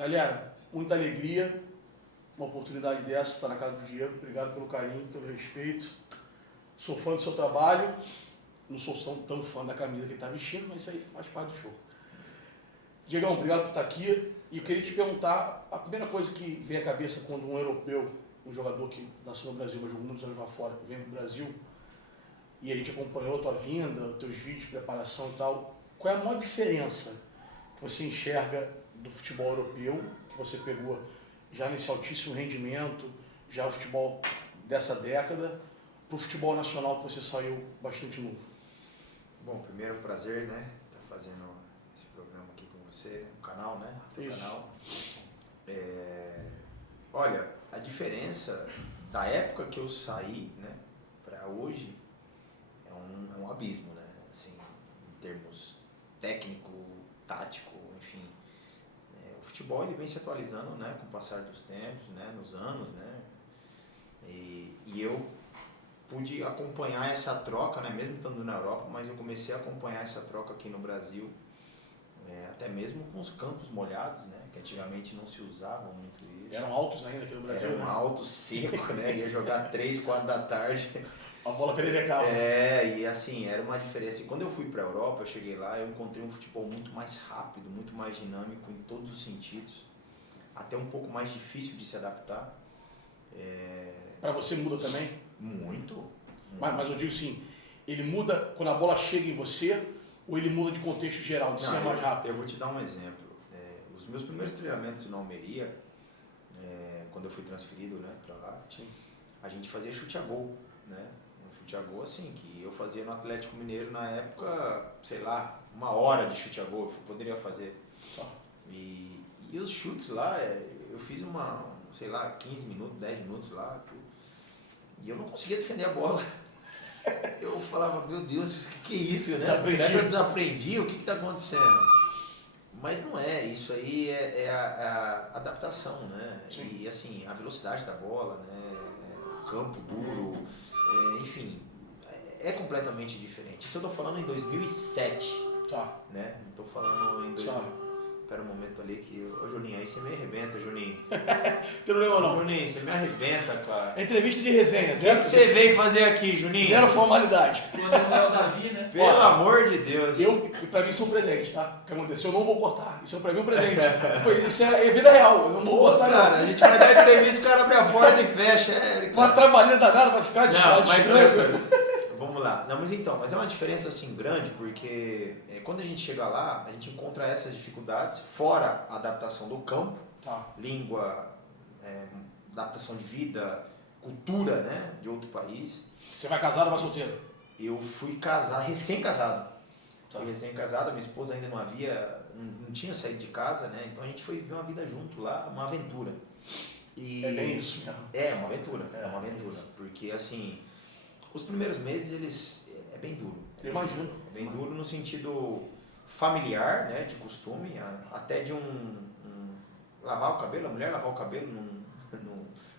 Galera, muita alegria, uma oportunidade dessa, estar na casa do Diego. Obrigado pelo carinho, pelo respeito. Sou fã do seu trabalho, não sou tão fã da camisa que ele está vestindo, mas isso aí faz parte do show. Diegão, obrigado por estar aqui. E eu queria te perguntar, a primeira coisa que vem à cabeça quando um europeu, um jogador que nasceu no Brasil, mas jogou muitos anos lá fora, vem para o Brasil, e a gente acompanhou a tua vinda, os teus vídeos, preparação e tal, qual é a maior diferença que você enxerga do futebol europeu, que você pegou já nesse altíssimo rendimento, já o futebol dessa década, para o futebol nacional que você saiu bastante novo? Bom, primeiro prazer, né, estar fazendo esse programa aqui com você, o canal, né, o canal. Olha, a diferença da época que eu saí, né, para hoje é um abismo, né, assim, em termos técnico, tático, enfim. O futebol ele vem se atualizando, né, com o passar dos tempos, né, nos anos, né, e eu pude acompanhar essa troca, né, mesmo estando na Europa, mas eu comecei a acompanhar essa troca aqui no Brasil, até mesmo com os campos molhados, né, que antigamente não se usavam muito isso. Eram altos ainda aqui no Brasil, Era um alto, seco, né, ia jogar 3, 4 da tarde. A bola perevecava. E assim, era uma diferença. E quando eu fui para a Europa, eu cheguei lá, eu encontrei um futebol muito mais rápido, muito mais dinâmico em todos os sentidos, até um pouco mais difícil de se adaptar. Para você muda também? Muito. Mas eu digo assim, ele muda quando a bola chega em você ou ele muda de contexto geral, de ser mais rápido? Eu vou te dar um exemplo. Os meus primeiros treinamentos na Almeria, quando eu fui transferido, né, para lá, a gente fazia chute a gol, né? Um chute a gol assim, que eu fazia no Atlético Mineiro na época, sei lá, 1 hora de chute a gol eu poderia fazer. E os chutes lá, eu fiz sei lá, 15 minutos, 10 minutos lá, e eu não conseguia defender a bola. Eu falava, meu Deus, o que é isso? Né? Será que eu desaprendi? O que está acontecendo? Mas não é, isso aí é a adaptação, né? Sim. E assim, a velocidade da bola, né? O campo duro, enfim, é completamente diferente. Isso eu estou falando em 2007, né? Não estou falando em 2000. Espera um momento ali que... Ô Juninho, aí você me arrebenta, Juninho. Tem problema não. Juninho, você me arrebenta, cara. Entrevista de resenha. O que você veio fazer aqui, Juninho? Zero formalidade. Quando não é o Davi, né? Pelo amor de Deus. Pra mim isso é um presente, tá? O que aconteceu, eu não vou cortar. Isso é pra mim um presente. Isso é vida real, eu não vou cortar cara, não. A gente vai dar entrevista, o cara abre a porta e fecha. Uma trabalheira danada vai ficar de Não, mas estranho. Vamos lá. Não, mas é uma diferença assim grande, porque quando a gente chega lá, a gente encontra essas dificuldades, fora a adaptação do campo, língua, adaptação de vida, cultura, né, de outro país. Você vai casado ou vai solteiro? Eu fui casar, recém-casado. Fui recém-casado, minha esposa ainda não tinha saído de casa, né, então a gente foi viver uma vida junto lá, uma aventura. E é bem isso mesmo. É uma aventura, porque assim... Os primeiros meses, é bem duro. Eu imagino. É bem duro no sentido familiar, né, de costume, até de lavar o cabelo, a mulher lavar o cabelo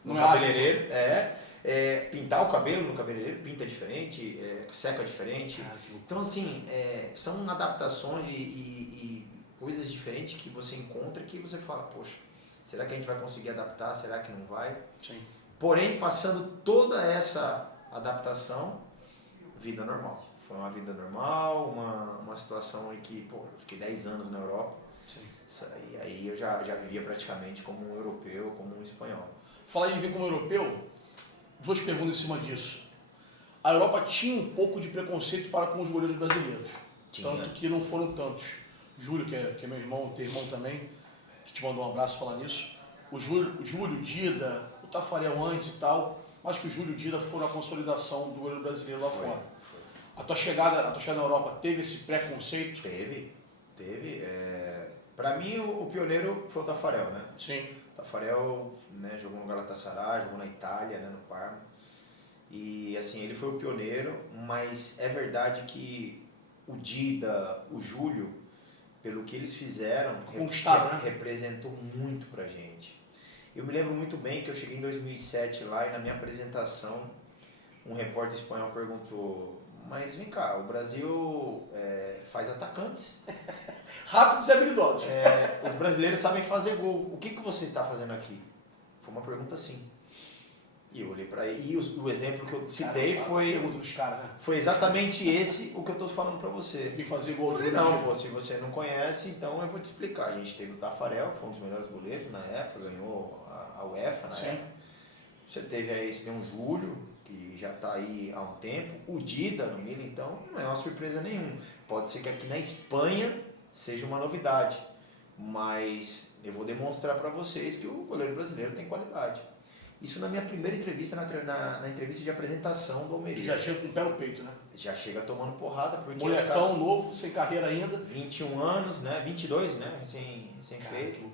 no cabeleireiro. Pintar o cabelo no cabeleireiro, pinta diferente, seca diferente. Então, assim, são adaptações e coisas diferentes que você encontra que você fala, poxa, será que a gente vai conseguir adaptar? Será que não vai? Sim. Porém, passando toda essa adaptação, vida normal. Foi uma vida normal, uma situação em que, eu fiquei 10 anos na Europa. Sim. E aí eu já vivia praticamente como um europeu, como um espanhol. Falar em viver como europeu, 2 perguntas em cima disso. A Europa tinha um pouco de preconceito para com os goleiros brasileiros. Tanto que não foram tantos. Júlio, que é meu irmão, teu irmão também, que te mandou um abraço falar nisso. O Júlio, Dida, o Tafarel antes e tal. Mas que o Júlio e o Dida foram a consolidação do goleiro brasileiro lá fora. A tua chegada na Europa teve esse preconceito? Teve. Para mim, o pioneiro foi o Tafarel, né? Sim. O Tafarel, né, jogou no Galatasaray, jogou na Itália, né, no Parma. E assim, ele foi o pioneiro, mas é verdade que o Dida, o Júlio, pelo que eles fizeram, representou muito pra gente. Eu me lembro muito bem que eu cheguei em 2007 lá e na minha apresentação um repórter espanhol perguntou, mas vem cá, o Brasil faz atacantes. Rápidos e habilidosos. Os brasileiros sabem fazer gol. O que você está fazendo aqui? Foi uma pergunta assim. E eu olhei para ele. E o exemplo que eu citei foi exatamente esse o que eu estou falando para você. E fazer gol. Não, se você não conhece, então eu vou te explicar. A gente teve o Tafarel, que foi um dos melhores goleiros na época, ganhou a UEFA na época. Você teve aí, você tem um Júlio, que já está aí há um tempo. O Dida no Milan, então, não é uma surpresa nenhuma. Pode ser que aqui na Espanha seja uma novidade. Mas eu vou demonstrar para vocês que o goleiro brasileiro tem qualidade. Isso na minha primeira entrevista, na entrevista de apresentação do Almeria. Já chega com o pé no peito, né? Já chega tomando porrada. Porque molecão novo, sem carreira ainda. 21 anos, né? 22, né? Recém-feito.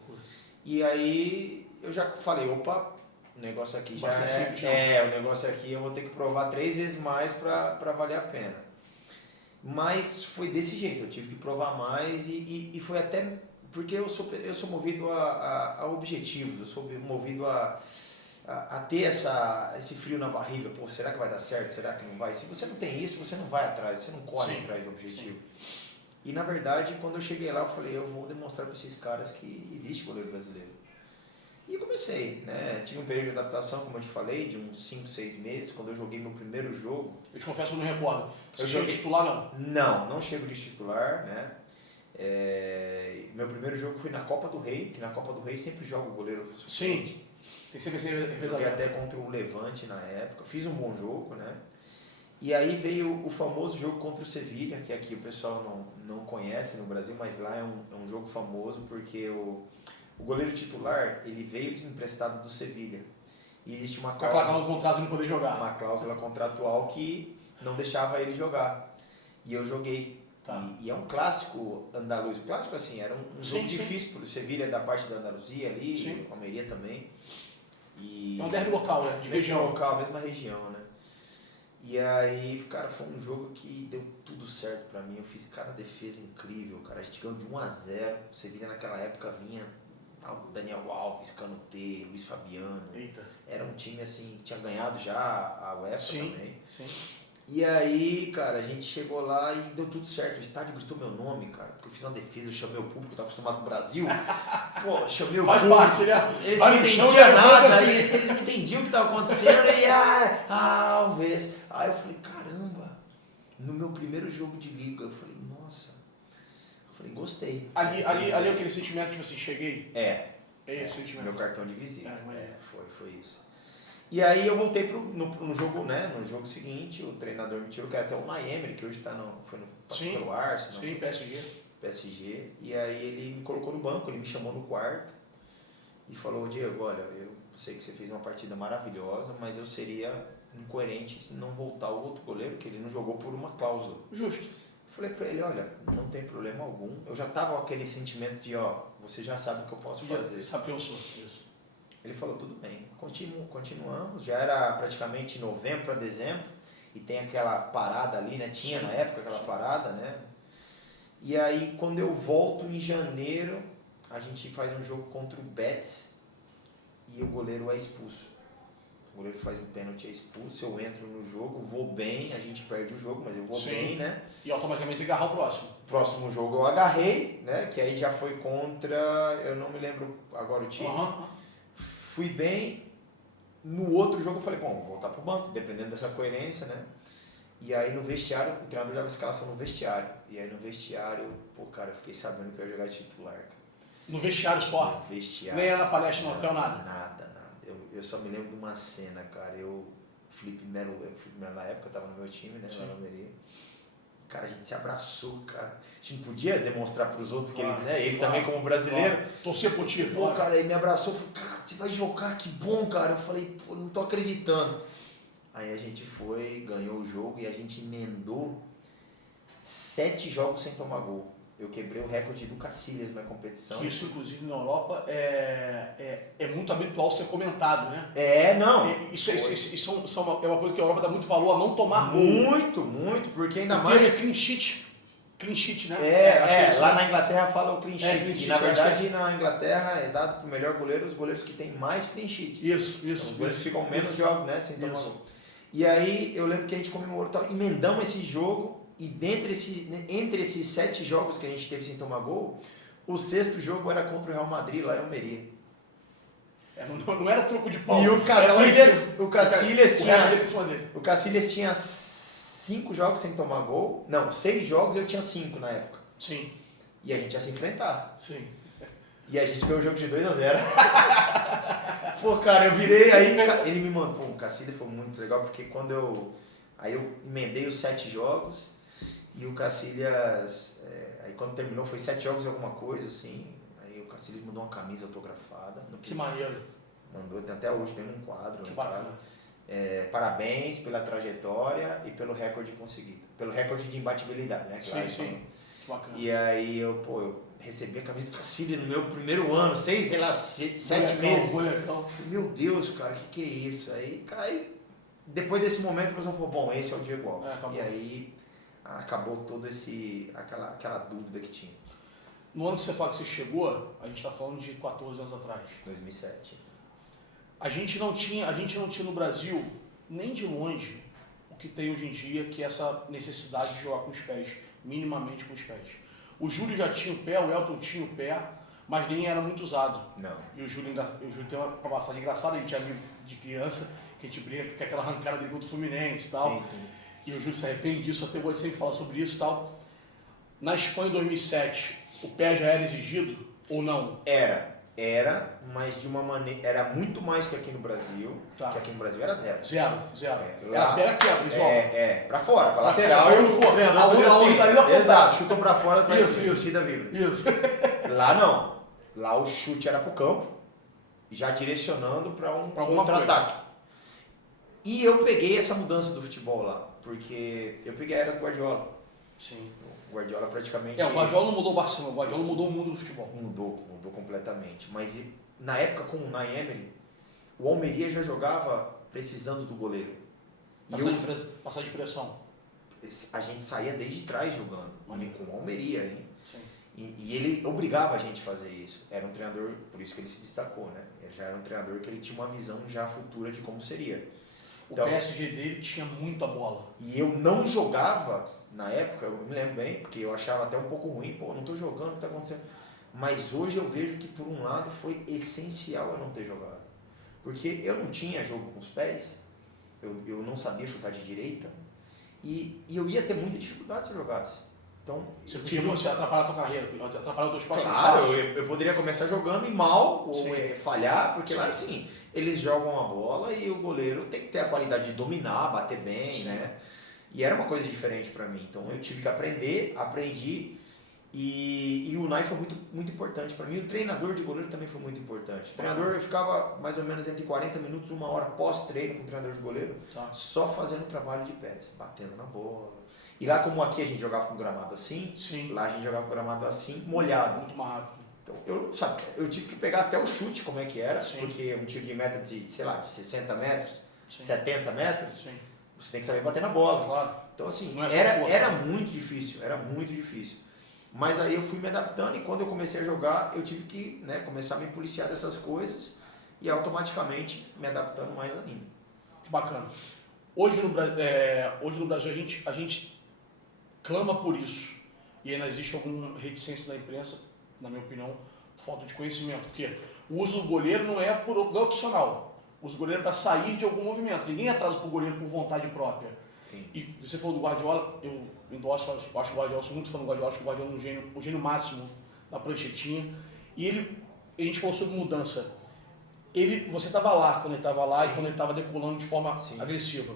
E aí eu já falei, opa, o negócio aqui já o negócio aqui eu vou ter que provar 3 vezes mais para valer a pena. Mas foi desse jeito, eu tive que provar mais e foi até... Porque eu sou movido a objetivos, eu sou movido a ter esse frio na barriga. Pô, será que vai dar certo? Será que não vai? Se você não tem isso, você não vai atrás, você não corre atrás do objetivo. Sim. E na verdade, quando eu cheguei lá, eu falei, eu vou demonstrar para esses caras que existe goleiro brasileiro. E comecei, né? Tive um período de adaptação, como eu te falei, de uns 5, 6 meses, quando eu joguei meu primeiro jogo. Eu te confesso, eu não recordo. Você chegou de titular, não? Não chego de titular, né? Meu primeiro jogo foi na Copa do Rei, que na Copa do Rei sempre joga o goleiro suplente. Sim, tem sempre esse joguei até contra o Levante na época, fiz um bom jogo, né? E aí veio o famoso jogo contra o Sevilha, que aqui o pessoal não conhece no Brasil, mas lá é um jogo famoso porque o goleiro titular, ele veio emprestado do Sevilha. E existe uma cláusula no contrato de não poder jogar. Uma cláusula contratual que não deixava ele jogar. E eu joguei. Tá. E é um clássico andaluz. O clássico, assim, era um jogo difícil, porque o Sevilha é da parte da Andaluzia ali, o Almeria também. É um derby local, né? De região. Local, mesma região, né? E aí, cara, foi um jogo que deu tudo certo pra mim. Eu fiz cada defesa incrível, cara. A gente ganhou de 1-0. O Sevilha naquela época vinha Daniel Alves, Canutê, Luiz Fabiano. Eita. Era um time, assim, tinha ganhado já a UEFA também. Sim. E aí, cara, a gente chegou lá e deu tudo certo. O estádio gritou meu nome, cara, porque eu fiz uma defesa, eu chamei o público, eu tava acostumado com o Brasil. Pô, chamei o público. Faz parte, né? Eles não entendiam nada, eles não entendiam o que tava acontecendo. E Alves. Aí eu falei, caramba, no meu primeiro jogo de liga, eu falei, nossa. Eu falei, gostei. Ali é aquele sentimento de assim, cheguei? É esse sentimento. Meu cartão de visita. Foi isso. E aí eu voltei no jogo, né? No jogo seguinte, o treinador me tirou, que era até o Naemery, que hoje passou pelo Arsenal. Sim, PSG. E aí ele me colocou no banco, ele me chamou no quarto e falou, Diego, olha, eu sei que você fez uma partida maravilhosa, mas eu seria incoerente se não voltar o outro goleiro, que ele não jogou por uma cláusula. Justo. Eu falei pra ele, olha, não tem problema algum. Eu já tava com aquele sentimento de, você já sabe o que eu posso fazer. Sabe que eu sou, isso. Ele falou, tudo bem, continuamos, já era praticamente novembro para dezembro, e tem aquela parada ali, né? Tinha na época aquela parada, né? E aí, quando eu volto em janeiro, a gente faz um jogo contra o Betis e o goleiro é expulso. O goleiro faz um pênalti, é expulso, eu entro no jogo, vou bem, a gente perde o jogo, mas eu vou bem, né? E automaticamente agarrar o próximo. Próximo jogo eu agarrei, né? Que aí já foi contra, eu não me lembro agora o time. Fui bem, no outro jogo eu falei, bom, vou voltar pro banco, dependendo dessa coerência, né? E aí no vestiário, o treinador dava escalação no vestiário. E aí no vestiário, cara, eu fiquei sabendo que eu ia jogar de titular, cara. No vestiário só? No vestiário. Nem era na palestra, no hotel, nada? Nada. Eu só me lembro de uma cena, cara, o Felipe Melo na época tava no meu time, né, lá na Almeria. Cara, a gente se abraçou, cara. A gente não podia demonstrar para os outros que ele também como brasileiro. Torcer por ti. Pô, cara, ele me abraçou e falou, cara, você vai jogar, que bom, cara. Eu falei, pô, não tô acreditando. Aí a gente foi, ganhou o jogo e a gente emendou 7 jogos sem tomar gol. Eu quebrei o recorde do Cacilhas na competição. Isso, inclusive, na Europa é muito habitual ser comentado, né? Isso é uma coisa que a Europa dá muito valor a não tomar gol. Muito, porque ainda mais... Clean sheet, né? Lá na Inglaterra fala o clean sheet. E na verdade, na Inglaterra é dado pro melhor goleiro os goleiros que têm mais clean sheet. Isso. Então, os goleiros ficam menos jogos, né? Sem tomar gol. E aí, eu lembro que a gente comemorou, emendamos esse jogo. entre esses 7 jogos que a gente teve sem tomar gol, o 6º jogo era contra o Real Madrid, lá em Almeria. Não era troco de pau. E o Cacilhas tinha 5 jogos sem tomar gol. Não, 6 jogos, eu tinha 5 na época. Sim. E a gente ia se enfrentar. Sim. E a gente ganhou o jogo de 2-0. Pô, cara, eu virei aí. Ele me mandou. Pô, o Cacilhas foi muito legal, porque quando eu. Aí eu emendei os 7 jogos. E o Cacilhas. Aí quando terminou foi 7 jogos e alguma coisa, assim. Aí o Cacilhas mandou uma camisa autografada. Que maneiro. Mandou, até hoje tem um quadro. Que bacana. Parabéns pela trajetória e pelo recorde conseguido. Pelo recorde de imbatibilidade, né? Sim, sim. Que bacana. E aí eu recebi a camisa do Cacilhas no meu primeiro ano, 7 meses. Bolecão. Meu Deus, cara, que é isso? Aí, depois desse momento, o pessoal falou, bom, esse é o Diego Alves. E aí acabou todo aquela dúvida que tinha. No ano que você fala que você chegou, a gente está falando de 14 anos atrás. 2007. A gente não tinha no Brasil, nem de longe, o que tem hoje em dia, que é essa necessidade de jogar com os pés, minimamente com os pés. O Júlio já tinha o pé, o Elton tinha o pé, mas nem era muito usado. Não. E o Júlio tem uma passagem engraçada, a gente é amigo de criança, que a gente brinca com aquela arrancada dele contra o Fluminense e tal. Sim. E o Júlio se arrepende disso, até hoje sempre fala sobre isso e tal. Na Espanha em 2007, o pé já era exigido ou não? Era, mas de uma maneira. Era muito mais que aqui no Brasil. Tá. Que aqui no Brasil era 0. Zero. Lá, era pé quebra, visual. Pra fora, pra lateral. Exato, chutou pra fora, torcida viva. Isso. Lá não. Lá o chute era pro campo, já direcionando pra um contra-ataque. E eu peguei essa mudança do futebol lá, porque eu peguei a era do Guardiola. Sim. O Guardiola praticamente... o Guardiola não mudou o Barcelona, o Guardiola mudou o mundo do futebol. Mudou completamente. Mas na época com o Unai Emery, o Almeria já jogava precisando do goleiro. Passar de pressão. A gente saía desde trás jogando, com o Almeria, hein? Sim. E ele obrigava a gente a fazer isso. Era um treinador, por isso que ele se destacou, né? Ele já era um treinador que ele tinha uma visão já futura de como seria. Então, o PSG dele tinha muita bola. E eu não jogava, na época, eu me lembro bem, porque eu achava até um pouco ruim, não tô jogando, o que tá acontecendo? Mas hoje eu vejo que, por um lado, foi essencial eu não ter jogado. Porque eu não tinha jogo com os pés, eu não sabia chutar de direita, e eu ia ter muita dificuldade se eu jogasse. Então, Você atrapalhar a tua carreira, atrapalhar os teus próximos passos. Claro, eu poderia começar jogando e mal, ou falhar, porque lá assim, eles jogam a bola e o goleiro tem que ter a qualidade de dominar, bater bem, né? E era uma coisa diferente para mim. Então eu tive que aprendi. E o Unai foi muito, muito importante para mim. O treinador de goleiro também foi muito importante. O treinador, eu ficava mais ou menos entre 40 minutos, 1 hora pós-treino com o treinador de goleiro, só fazendo trabalho de pés, batendo na bola. E lá, como aqui a gente jogava com gramado assim, lá a gente jogava com gramado assim, molhado. Muito mais rápido. Então, eu tive que pegar até o chute, como é que era, porque um tiro de meta de, sei lá, de 60 metros, 70 metros, você tem que saber bater na bola. Claro. Então, assim, era muito difícil, Mas aí eu fui me adaptando e quando eu comecei a jogar, eu tive que começar a me policiar dessas coisas e automaticamente me adaptando mais ainda. Bacana. Hoje no Brasil a gente clama por isso e ainda existe alguma reticência da imprensa, na minha opinião, falta de conhecimento, porque o uso do goleiro não é opcional. O uso do goleiro é para sair de algum movimento. Ninguém atrasa para o goleiro por vontade própria. Sim. E você falou do Guardiola, eu endosso, acho que o Guardiola, sou muito fã do Guardiola, acho que o Guardiola é o gênio máximo da pranchetinha. E a gente falou sobre mudança. Você estava lá quando ele estava lá e quando ele estava decolando de forma agressiva.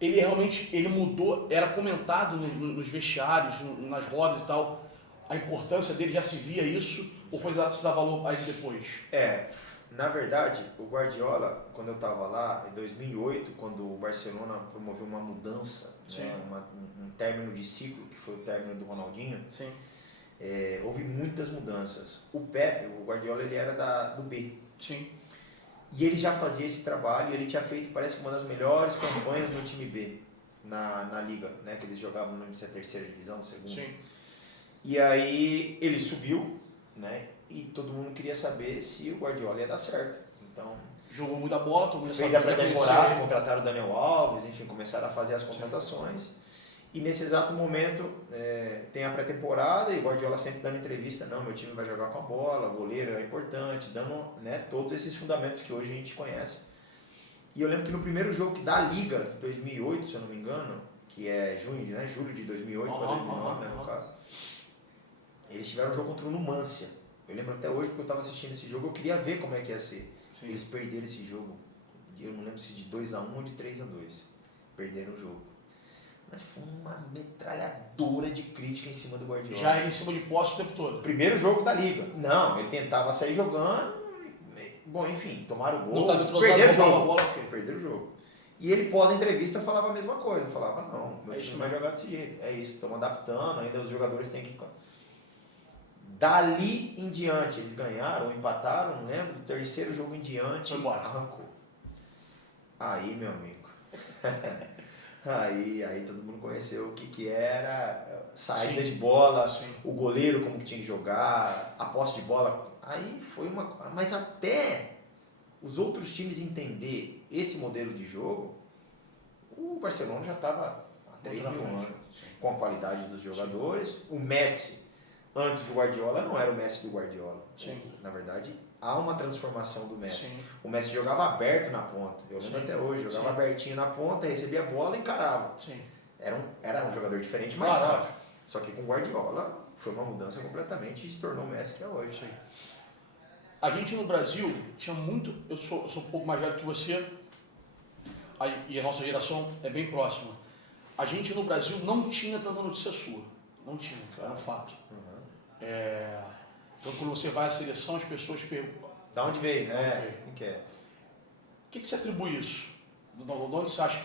Ele realmente mudou, era comentado nos vestiários, nas rodas e tal, a importância dele, já se via isso, ou foi se dar valor aí depois? Na verdade, o Guardiola, quando eu estava lá, em 2008, quando o Barcelona promoveu uma mudança, um término de ciclo, que foi o término do Ronaldinho, houve muitas mudanças. O Pepe, o Guardiola, ele era do B. Sim. E ele já fazia esse trabalho, ele tinha feito, parece que uma das melhores campanhas no time B, na Liga, né? Que eles jogavam, não lembro se é a terceira divisão, segunda. Sim. E aí ele subiu, né? E todo mundo queria saber se o Guardiola ia dar certo. Então, jogou muita bola, todo mundo fez a pré-temporada, contrataram o Daniel Alves, enfim, começaram a fazer as contratações. E nesse exato momento tem a pré-temporada e o Guardiola sempre dando entrevista, não, meu time vai jogar com a bola, o goleiro é importante, dando, né, todos esses fundamentos que hoje a gente conhece. E eu lembro que no primeiro jogo da Liga de 2008, se eu não me engano, que é julho de 2008 para 2009, né, no caso, eles tiveram um jogo contra o Numancia. Eu lembro até hoje porque eu estava assistindo esse jogo, eu queria ver como é que ia ser. Sim. Eles perderam esse jogo, eu não lembro se de 2-1 ou de 3-2. Perderam o jogo. Mas foi uma metralhadora de crítica em cima do Guardiola. Já em cima de posse o tempo todo. Primeiro jogo da Liga. Não, ele tentava sair jogando. Bom, enfim, tomaram o gol. Perderam o jogo. Perderam o jogo. E ele pós-entrevista falava a mesma coisa. Falava, não, meu time vai jogar desse jeito. É isso, estamos adaptando, ainda os jogadores têm que... Dali em diante, eles ganharam ou empataram, não lembro. Do terceiro jogo em diante, arrancou. Aí, meu amigo... Aí todo mundo conheceu o que era saída de bola, o goleiro como que tinha que jogar, a posse de bola. Aí foi uma... Mas até os outros times entender esse modelo de jogo, o Barcelona já estava há 3 mil anos, com a qualidade dos jogadores. Sim. O Messi, antes do Guardiola, não era o Messi do Guardiola. Sim. Na verdade, há uma transformação do Messi. Sim. O Messi jogava aberto na ponta. Eu lembro até hoje, jogava abertinho na ponta, recebia a bola e encarava. Sim. Era um jogador diferente, mas rápido. Só que com o Guardiola foi uma mudança completamente e se tornou o Messi que é hoje. Sim. A gente no Brasil tinha muito... Eu sou um pouco mais velho que você, e a nossa geração é bem próxima. A gente no Brasil não tinha tanta notícia sua. Não tinha, era um fato. Uhum. Então, quando você vai à seleção, as pessoas perguntam... Da onde veio? O que você atribui isso? De onde você acha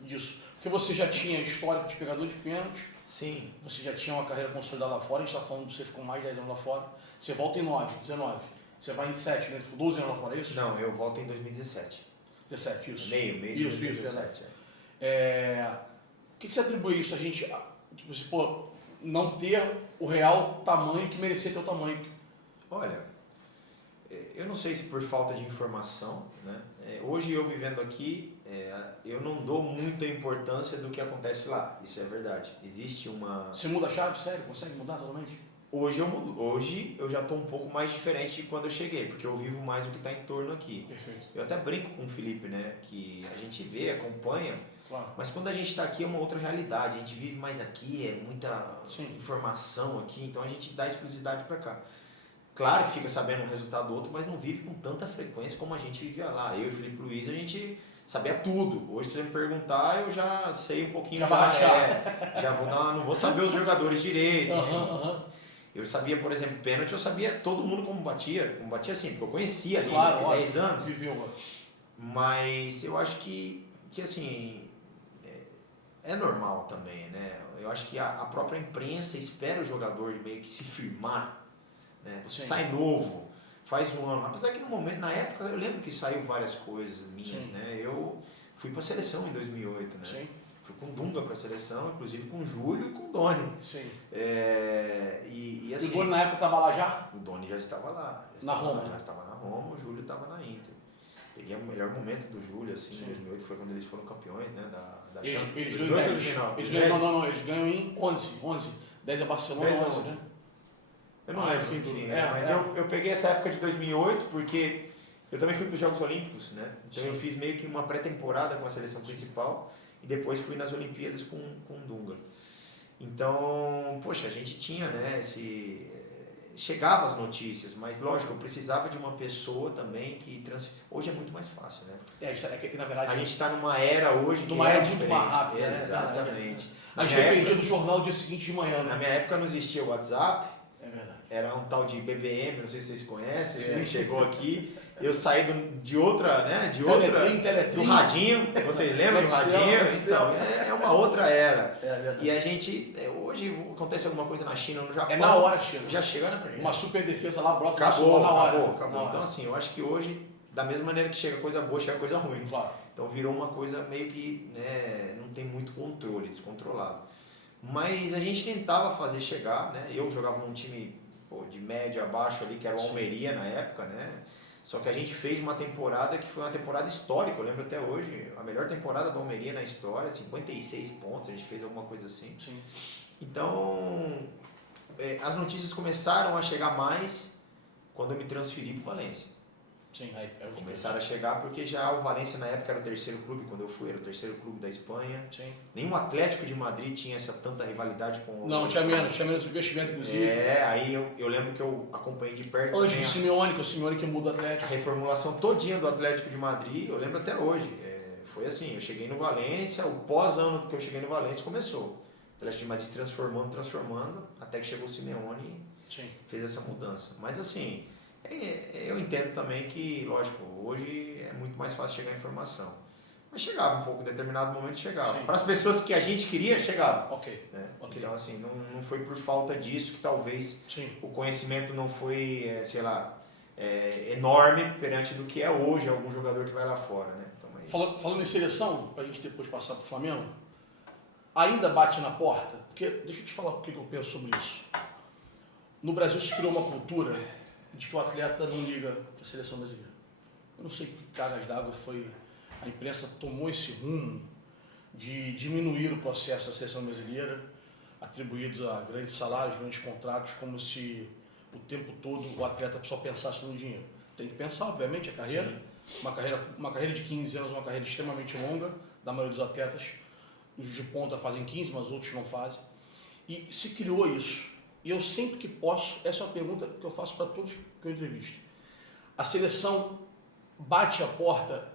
disso? Porque você já tinha histórico de pegador de pênaltis. Sim. Você já tinha uma carreira consolidada lá fora. A gente está falando que você ficou mais de 10 anos lá fora. Você volta em 19. Você vai em 7, né? Ficou 12 anos lá fora, é isso? Não, eu volto em 2017. 17, isso. Meio de 2017. O que você atribui isso a gente... Tipo, não ter o real tamanho que merecia ter o tamanho? Olha, eu não sei se por falta de informação, né? Hoje eu vivendo aqui, eu não dou muita importância do que acontece lá, isso é verdade. Existe uma... Você muda a chave, sério? Consegue mudar totalmente? Hoje eu já estou um pouco mais diferente de quando eu cheguei, porque eu vivo mais o que está em torno aqui. Perfeito. Eu até brinco com o Felipe, né? Que a gente vê, acompanha, claro. Mas quando a gente está aqui é uma outra realidade, a gente vive mais aqui, é muita informação aqui, então a gente dá exclusividade para cá. Claro que fica sabendo um resultado do outro, mas não vive com tanta frequência como a gente vivia lá. Eu e o Felipe Luiz, a gente sabia tudo. Hoje, se você me perguntar, eu já sei um pouquinho. Já vou dar, não vou saber os jogadores direito. Eu sabia, por exemplo, pênalti, eu sabia todo mundo como batia assim, porque eu conhecia ali, claro, 10 anos. Viveu. Mas eu acho que assim, é normal também, né? Eu acho que a própria imprensa espera o jogador meio que se firmar. Né? Você sai novo, faz um ano. Apesar que no momento, na época, eu lembro que saiu várias coisas minhas, né? Eu fui para a seleção em 2008, né? Sim. Fui com o Dunga para a seleção, inclusive com o Júlio e com o Doni. Sim. E assim, o Doni na época estava lá já? O Doni já estava lá. Na Roma? Já estava na Roma, o Júlio estava na Inter. Peguei o melhor momento do Júlio, assim, em 2008, foi quando eles foram campeões, né? Da Champions. Eles ganham em 11. 10 é Barcelona, 11, né? Eu não lembro, enfim, mas eu peguei essa época de 2008 porque eu também fui para os Jogos Olímpicos, né? Então eu fiz meio que uma pré-temporada com a seleção principal e depois fui nas Olimpíadas com o Dunga. Então, poxa, a gente tinha, né, chegava as notícias, mas lógico, eu precisava de uma pessoa também que hoje é muito mais fácil, né? Que na verdade a gente está numa era hoje numa era muito mais rápida. Exatamente. A gente dependia do jornal do dia seguinte de manhã, né? Na minha época não existia o WhatsApp. É verdade. Era um tal de BBM, não sei se vocês conhecem, ele chegou aqui, eu saí de outra, né? Do radinho, se vocês lembram do radinho? Então, é uma outra era. E a gente, hoje acontece alguma coisa na China, no Japão. É na hora, China. Já chega na frente. Uma super defesa lá, brota acabou na hora. Acabou. Então, assim, eu acho que hoje, da mesma maneira que chega coisa boa, chega coisa ruim. Claro. Então virou uma coisa meio que, né, não tem muito controle, descontrolado. Mas a gente tentava fazer chegar, né? Eu jogava num time de média abaixo ali, que era o Almeria na época, né? Só que a gente fez uma temporada que foi uma temporada histórica, eu lembro até hoje, a melhor temporada do Almeria na história, 56 pontos, a gente fez alguma coisa assim. Sim. Então, as notícias começaram a chegar mais quando eu me transferi para o Valência. Sim, Começaram a chegar porque já o Valência na época era o terceiro clube, quando eu fui era o terceiro clube da Espanha. Sim. Nenhum Atlético de Madrid tinha essa tanta rivalidade com o... Não, tinha menos investimento, inclusive. Aí eu lembro que eu acompanhei de perto antes do Simeone, que é o Simeone que muda o a Atlético. reformulação todinha do Atlético de Madrid, eu lembro até hoje. Foi assim, eu cheguei no Valência, o pós-ano que eu cheguei no Valência começou. O Atlético de Madrid se transformando, até que chegou o Simeone e fez essa mudança. Mas assim... eu entendo também que, lógico, hoje é muito mais fácil chegar a informação. Mas chegava um pouco, em determinado momento chegava. Para as pessoas que a gente queria, chegava. Né? Então, assim, não foi por falta disso que talvez o conhecimento não foi, enorme perante do que é hoje algum jogador que vai lá fora. Né? Então, falando em seleção, para a gente depois passar para o Flamengo, ainda bate na porta? Porque, deixa eu te falar o que eu penso sobre isso. No Brasil se criou uma cultura de que o atleta não liga para a seleção brasileira. Eu não sei que cargas d'água foi... A imprensa tomou esse rumo de diminuir o processo da seleção brasileira, atribuídos a grandes salários, grandes contratos, como se o tempo todo o atleta só pensasse no dinheiro. Tem que pensar, obviamente, a carreira. Uma carreira de 15 anos, uma carreira extremamente longa, da maioria dos atletas. Os de ponta fazem 15, mas outros não fazem. E se criou isso. E eu sempre que posso, essa é uma pergunta que eu faço para todos que eu entrevisto. A seleção bate a porta,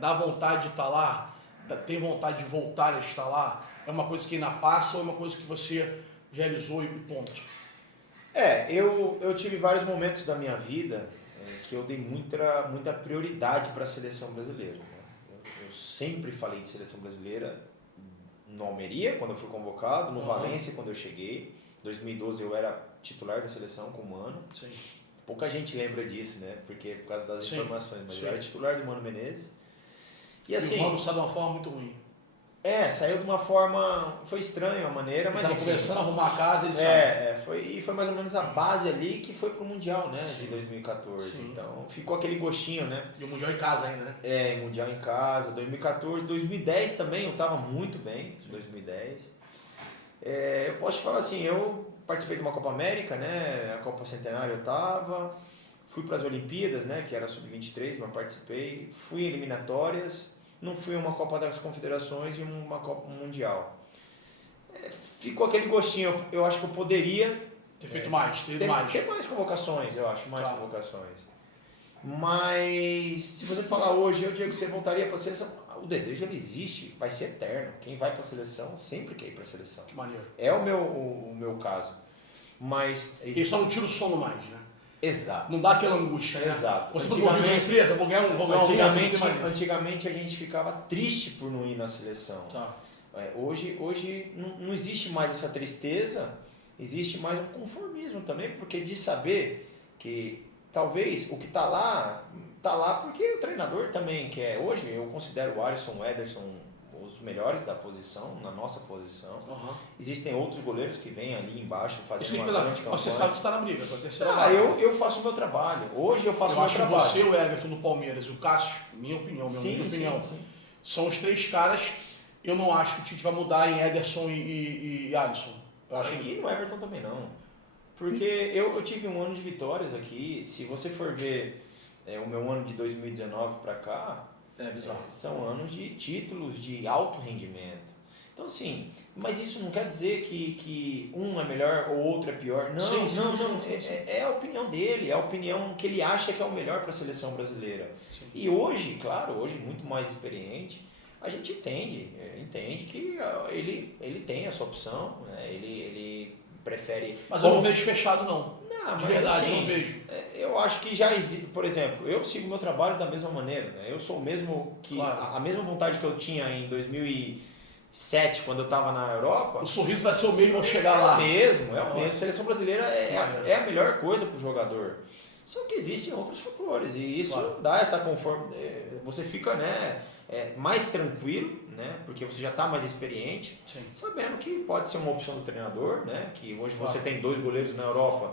dá vontade de estar lá, tem vontade de voltar a estar lá? É uma coisa que ainda passa ou é uma coisa que você realizou e ponto? Eu tive vários momentos da minha vida que eu dei muita prioridade para a seleção brasileira. Né? Eu sempre falei de seleção brasileira no Almeria, quando eu fui convocado, no Valência, quando eu cheguei. Em 2012 eu era titular da seleção com o Mano. Sim. Pouca gente lembra disso, né? Porque é por causa das informações, mas eu era titular do Mano Menezes. E assim, o Mano saiu de uma forma muito ruim. Saiu de uma forma... Foi estranho a maneira, mas estava começando a arrumar a casa, ele saiu. Foi mais ou menos a base ali que foi pro Mundial, né? De 2014. Sim. Então ficou aquele gostinho, né? E o Mundial em casa ainda, né? Mundial em casa, 2014. 2010 também, eu estava muito bem, 2010. Eu posso te falar assim, eu participei de uma Copa América, né? A Copa Centenário eu estava, fui para as Olimpíadas, né? Que era sub-23, mas participei, fui em eliminatórias, não fui a uma Copa das Confederações e uma Copa Mundial. Ficou aquele gostinho, eu acho que eu poderia ter feito mais, ter mais convocações, eu acho, convocações. Mas se você falar hoje, eu digo que você voltaria para a seleção. O desejo ele existe, vai ser eterno. Quem vai para a seleção sempre quer ir para a seleção. Que maneiro. É o meu caso. Mas ele só não tira o sono mais, né? Exato. Não dá aquela angústia, né? Exato. Você foi promovido na empresa, vou ganhar um. Antigamente a gente ficava triste por não ir na seleção. Tá. Hoje não existe mais essa tristeza, existe mais um conformismo também, porque de saber que talvez o que está lá porque o treinador também quer. Hoje eu considero o Alisson, o Ederson os melhores da posição, na nossa posição. Existem outros goleiros que vêm ali embaixo fazendo uma grande campanha. Você sabe que está na briga, para a terceira vaga. Eu faço o meu trabalho. Hoje eu faço o meu trabalho. Você, o Everton do Palmeiras e o Cássio, minha opinião, são os três caras. Eu não acho que o Tite vai mudar em Ederson e Alisson. E no Everton também não. Porque eu tive um ano de vitórias aqui. Se você for ver o meu ano de 2019 para cá, são anos de títulos de alto rendimento. Então, assim, mas isso não quer dizer que um é melhor ou outro é pior. Não, é a opinião dele, é a opinião que ele acha que é o melhor para a seleção brasileira. Sim. E hoje, claro, muito mais experiente, a gente entende que ele tem essa opção, né? Ele prefere... Mas eu não vejo fechado, não. De verdade, eu não vejo. Eu acho que já existe, por exemplo, eu sigo meu trabalho da mesma maneira, né? Eu sou o mesmo que... A mesma vontade que eu tinha em 2007, quando eu estava na Europa... O sorriso vai ser o mesmo ao chegar lá. É o mesmo. A seleção brasileira é a melhor coisa para o jogador. Só que existem outros fatores e isso dá essa conforto. Você fica, mais tranquilo, né? Porque você já está mais experiente, sabendo que pode ser uma opção do treinador, né? Que hoje você tem 2 goleiros na Europa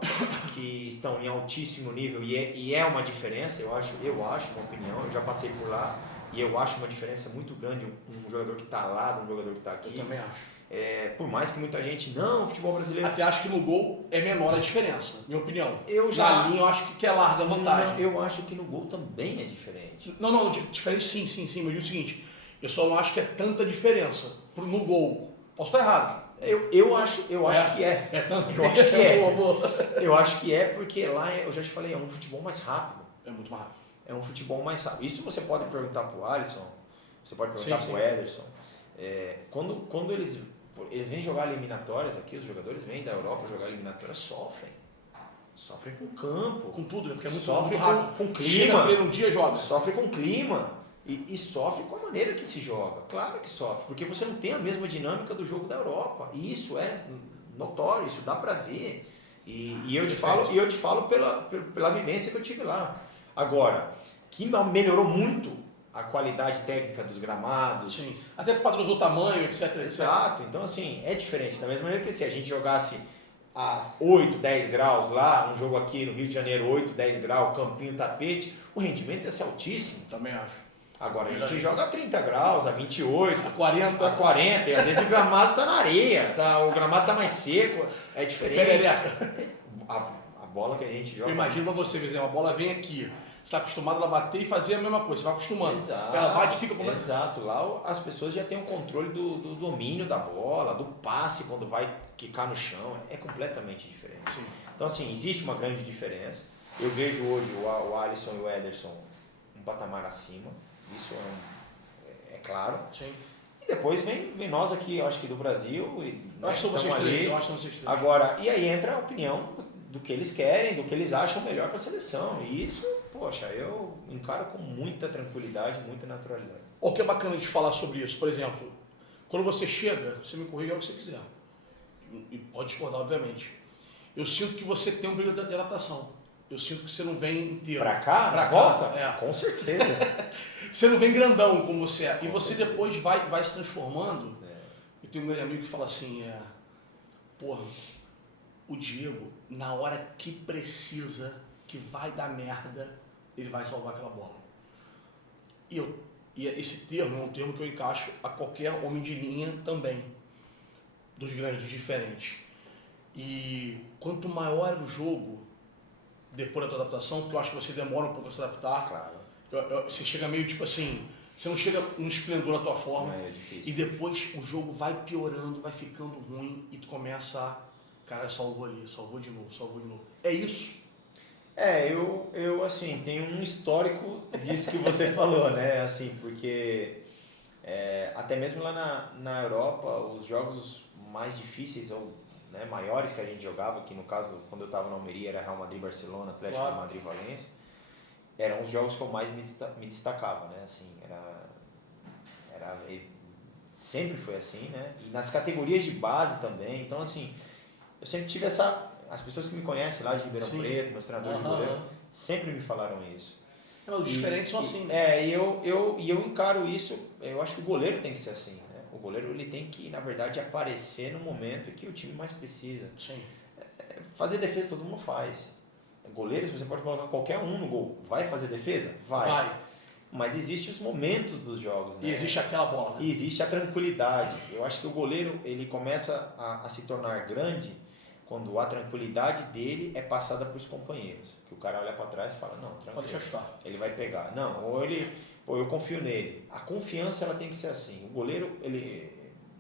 que estão em altíssimo nível e é uma diferença, eu acho, uma opinião, eu já passei por lá e eu acho uma diferença muito grande um jogador que está lá de um jogador que está aqui. Eu também acho. Por mais que muita gente, não, o futebol brasileiro... Até acho que no gol é menor a diferença, minha opinião. Na linha eu acho que é larga a vantagem. Eu acho que no gol também é diferente. Não, diferente sim, mas eu digo o seguinte, eu só não acho que é tanta diferença no gol. Posso estar errado. Eu acho que é. É tanto. Eu acho que é. Boa. Eu acho que é porque lá, eu já te falei, é um futebol mais rápido. É muito mais rápido. É um futebol mais rápido. Isso você pode perguntar pro Alisson, você pode perguntar pro Ederson. Quando eles vêm jogar eliminatórias aqui, os jogadores vêm da Europa jogar eliminatórias, sofrem. Sofrem com o campo. Com tudo, né? Porque é muito sofrem rápido. com clima. Chega, treina um dia, joga. Sofre com clima. E sofre com a maneira que se joga. Claro que sofre, porque você não tem a mesma dinâmica do jogo da Europa. E isso é notório, isso dá pra ver. E eu te falo pela vivência que eu tive lá. Agora, que melhorou muito a qualidade técnica dos gramados. Sim. Até padronizou o tamanho, etc. Exato. Então, assim, é diferente. Da mesma maneira que se a gente jogasse a 8, 10 graus lá, um jogo aqui no Rio de Janeiro, 8, 10 graus, campinho, tapete, o rendimento ia ser altíssimo. Também acho. Agora a gente joga a 30 graus, a 28, a 40, e às vezes o gramado tá na areia, o gramado tá mais seco, é diferente. Perereca. A bola que a gente joga... Eu imagino pra você, por exemplo, a bola vem aqui, você está acostumado a bater e fazer a mesma coisa, você vai acostumando. Exato. Ela bate e fica como... Exato, lá as pessoas já têm o controle do domínio da bola, do passe quando vai quicar no chão, é completamente diferente. Sim. Então assim, existe uma grande diferença. Eu vejo hoje o Alisson e o Ederson um patamar acima. Isso é claro. Sim. E depois vem nós aqui, eu acho que do Brasil. Eu acho que são vocês três. Agora, e aí entra a opinião do que eles querem, do que eles acham melhor para a seleção. E isso, poxa, eu encaro com muita tranquilidade, muita naturalidade. O que é bacana de falar sobre isso, por exemplo, quando você chega, você me corrige o que você quiser. E pode discordar, obviamente. Eu sinto que você tem um período de adaptação. Eu sinto que você não vem inteiro. Pra cá? Pra volta? É. Com certeza. Você não vem grandão como você é. E você depois vai se transformando. Eu tenho um grande amigo que fala assim, porra, o Diego, na hora que precisa, que vai dar merda, ele vai salvar aquela bola. E esse termo é um termo que eu encaixo a qualquer homem de linha também. Dos grandes, dos diferentes. E quanto maior é o jogo, depois da tua adaptação, porque eu acho que você demora um pouco a se adaptar. Claro. Você chega meio tipo assim, você não chega no esplendor da tua forma. É difícil. E depois o jogo vai piorando, vai ficando ruim e tu começa a, cara, salvou ali, salvou de novo. É isso? Eu assim, tenho um histórico disso que você falou, né? Assim, porque até mesmo lá na Europa, os jogos mais difíceis ou maiores que a gente jogava, que no caso, quando eu estava na Almeria, era Real Madrid, Barcelona, Atlético de Madrid, Valência, eram os jogos que eu mais me destacava, né? Assim, sempre foi assim, né? E nas categorias de base também, então assim, eu sempre tive as pessoas que me conhecem lá de Ribeirão Preto, meus treinadores de goleiro, sempre me falaram isso. Os diferentes são assim, né? E eu encaro isso, eu acho que o goleiro tem que ser assim, né? O goleiro ele tem que, na verdade, aparecer no momento que o time mais precisa. Sim. Fazer defesa todo mundo faz. Goleiros, você pode colocar qualquer um no gol. Vai fazer defesa? Vai. Mas existem os momentos dos jogos, né? E existe aquela bola, né? E existe a tranquilidade. Eu acho que o goleiro ele começa a se tornar grande quando a tranquilidade dele é passada para os companheiros. Que o cara olha para trás e fala, não, tranquilo. Pode ajustar. Ele vai pegar. Não, ou eu confio nele. A confiança ela tem que ser assim. O goleiro,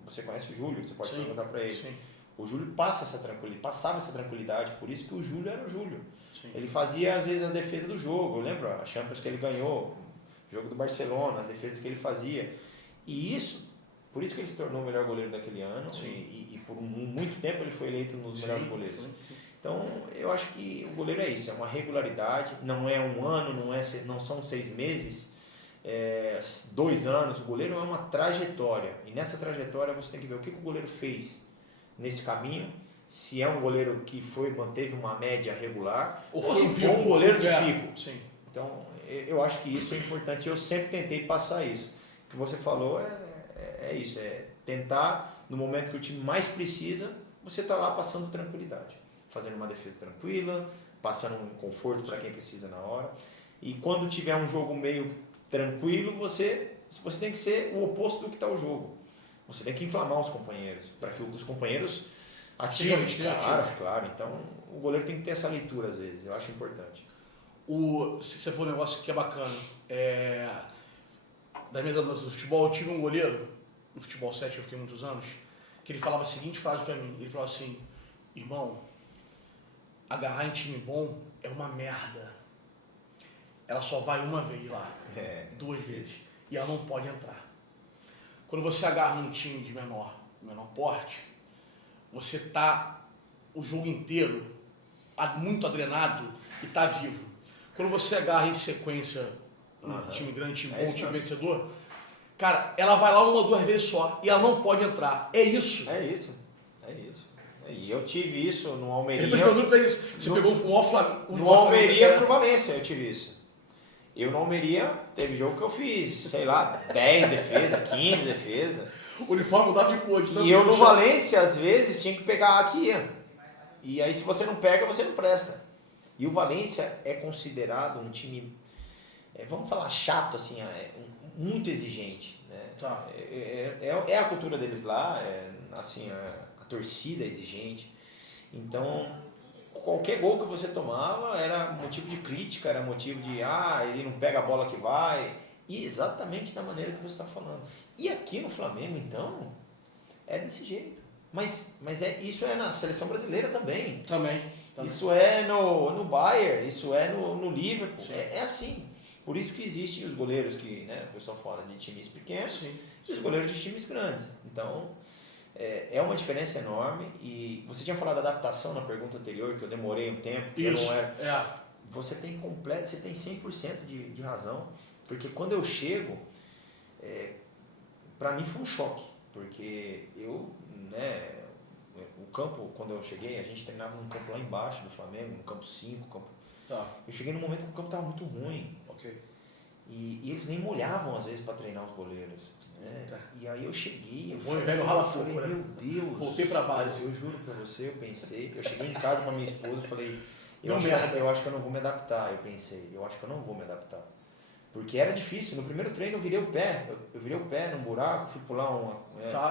você conhece o Júlio, você pode perguntar para ele. Sim. O Júlio passava essa tranquilidade, por isso que o Júlio era o Júlio. Sim. Ele fazia às vezes a defesa do jogo. Eu lembro a Champions que ele ganhou, o jogo do Barcelona, as defesas que ele fazia. E por isso que ele se tornou o melhor goleiro daquele ano. E por muito tempo ele foi eleito um dos melhores goleiros. Sim. Então, eu acho que o goleiro é isso, é uma regularidade, não é um ano, não são 6 meses, 2 anos. O goleiro é uma trajetória, e nessa trajetória você tem que ver o que o goleiro fez nesse caminho, se é um goleiro que manteve uma média regular, ou se foi um goleiro de pico. Sim. Então, eu acho que isso é importante, eu sempre tentei passar isso. O que você falou é isso, é tentar, no momento que o time mais precisa, você está lá passando tranquilidade. Fazendo uma defesa tranquila, passando um conforto para quem precisa na hora. E quando tiver um jogo meio tranquilo, você tem que ser o oposto do que está o jogo. Você tem que inflamar os companheiros, para que os companheiros ativem. Claro. Então, o goleiro tem que ter essa leitura às vezes, eu acho importante. Se você for um negócio que é bacana, da mesa do futebol, eu tive um goleiro, no futebol 7 eu fiquei muitos anos, que ele falava a seguinte frase pra mim, ele falava assim, irmão, agarrar em time bom é uma merda. Ela só vai uma vez lá, 2 vezes, e ela não pode entrar. Quando você agarra num time de menor porte, você tá o jogo inteiro muito adrenado e tá vivo. Quando você agarra em sequência um time grande, time bom, time vencedor, cara, ela vai lá 1 ou 2 vezes só e ela não pode entrar. É isso. E eu tive isso no Almeria. Eu tô te perguntando pra isso. Você pegou no Almeria pro Valência, eu tive isso. Eu no Almeria, teve jogo que eu fiz, sei lá, 10 defesas, 15 defesas. O uniforme mudava de cor. E eu no Valência, às vezes, tinha que pegar aqui. E aí, se você não pega, você não presta. E o Valência é considerado um time, vamos falar chato, assim, muito exigente. Né? Tá. É a cultura deles lá, assim, a torcida é exigente. Então, qualquer gol que você tomava era motivo de crítica, era motivo de, ele não pega a bola que vai. E exatamente da maneira que você está falando. E aqui no Flamengo, então, é desse jeito. Mas isso é na seleção brasileira também. Também. Isso é no Bayern, isso é no Liverpool. É assim. Por isso que existem os goleiros que, né, o pessoal fala de times pequenos e os goleiros de times grandes. Então, é uma diferença enorme. E você tinha falado da adaptação na pergunta anterior, que eu demorei um tempo. Que isso, eu não era. Você tem 100% de razão. Porque quando eu chego, para mim foi um choque. Porque eu, né, o campo, quando eu cheguei, a gente treinava num campo lá embaixo do Flamengo, no campo 5. Eu cheguei num momento que o campo estava muito ruim. E eles nem molhavam às vezes para treinar os goleiros. Né? E aí eu cheguei, velho rala pouco, né? Meu Deus. Voltei pra base. Eu juro pra você, eu pensei. Eu cheguei em casa com a minha esposa e falei, eu acho que eu não vou me adaptar. Eu pensei, eu acho que eu não vou me adaptar. Porque era difícil. No primeiro treino eu virei o pé. Eu virei o pé num buraco, fui pular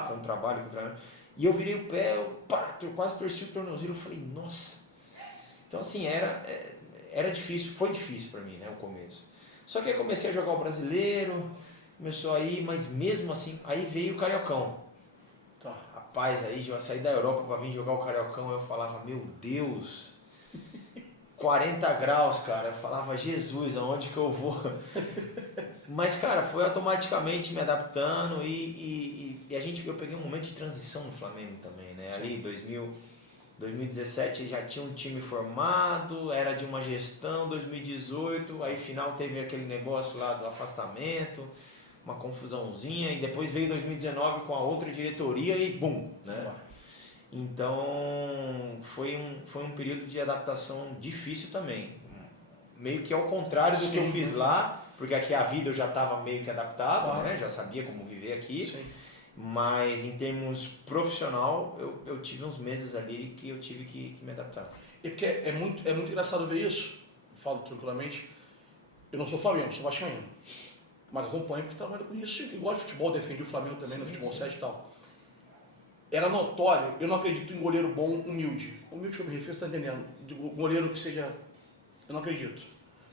foi um trabalho que eu trabalhei. E eu virei o pé, eu quase torci o tornozelo. Eu falei, nossa. Então assim, era difícil, foi difícil pra mim, né, o começo. Só que aí comecei a jogar o brasileiro, começou aí, mas mesmo assim, aí veio o Cariocão. Rapaz, aí eu saí da Europa pra vir jogar o Cariocão, eu falava, meu Deus, 40 graus, cara. Eu falava, Jesus, aonde que eu vou? Mas, cara, foi automaticamente me adaptando e eu peguei um momento de transição no Flamengo também, né? Ali, 2017 já tinha um time formado, era de uma gestão, 2018, aí final teve aquele negócio lá do afastamento, uma confusãozinha, e depois veio 2019 com a outra diretoria e bum, né? Então foi um período de adaptação difícil também, meio que ao contrário do que eu fiz lá, porque aqui a vida eu já estava meio que adaptado, né? Já sabia como viver aqui. Sim. Mas em termos profissional, eu tive uns meses ali que eu tive que me adaptar. E porque é muito engraçado ver isso, falo tranquilamente, eu não sou Flamengo, sou vascaíno, mas acompanho porque trabalho com isso e gosto de futebol, defendi o Flamengo também no futebol 7 e tal. Era notório, eu não acredito em goleiro bom humilde. Humilde que eu me refiro, você está entendendo? De goleiro que seja... Eu não acredito.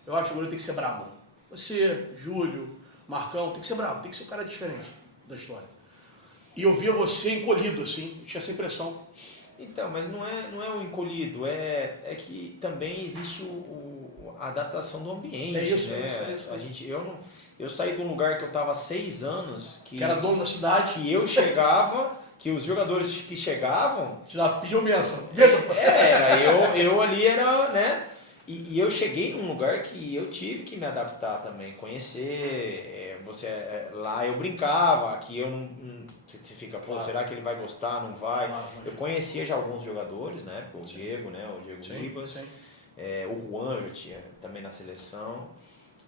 Eu acho que o goleiro tem que ser brabo. Você, Júlio, Marcão, tem que ser brabo, tem que ser um cara diferente da história. E eu via você encolhido, assim, tinha essa impressão. Então, mas não é o encolhido, é que também existe a adaptação do ambiente. É isso, né? Eu saí de um lugar que eu estava há 6 anos, que era dono da cidade, que eu chegava, que os jogadores que chegavam... pediam benção. Eu ali era, né? E eu cheguei num lugar que eu tive que me adaptar também, conhecer, lá eu brincava, aqui eu não... Você fica, será que ele vai gostar, não vai? Eu conhecia já alguns jogadores, né? O Diego, né? O Diego Ribas, o Juan já tinha também na seleção,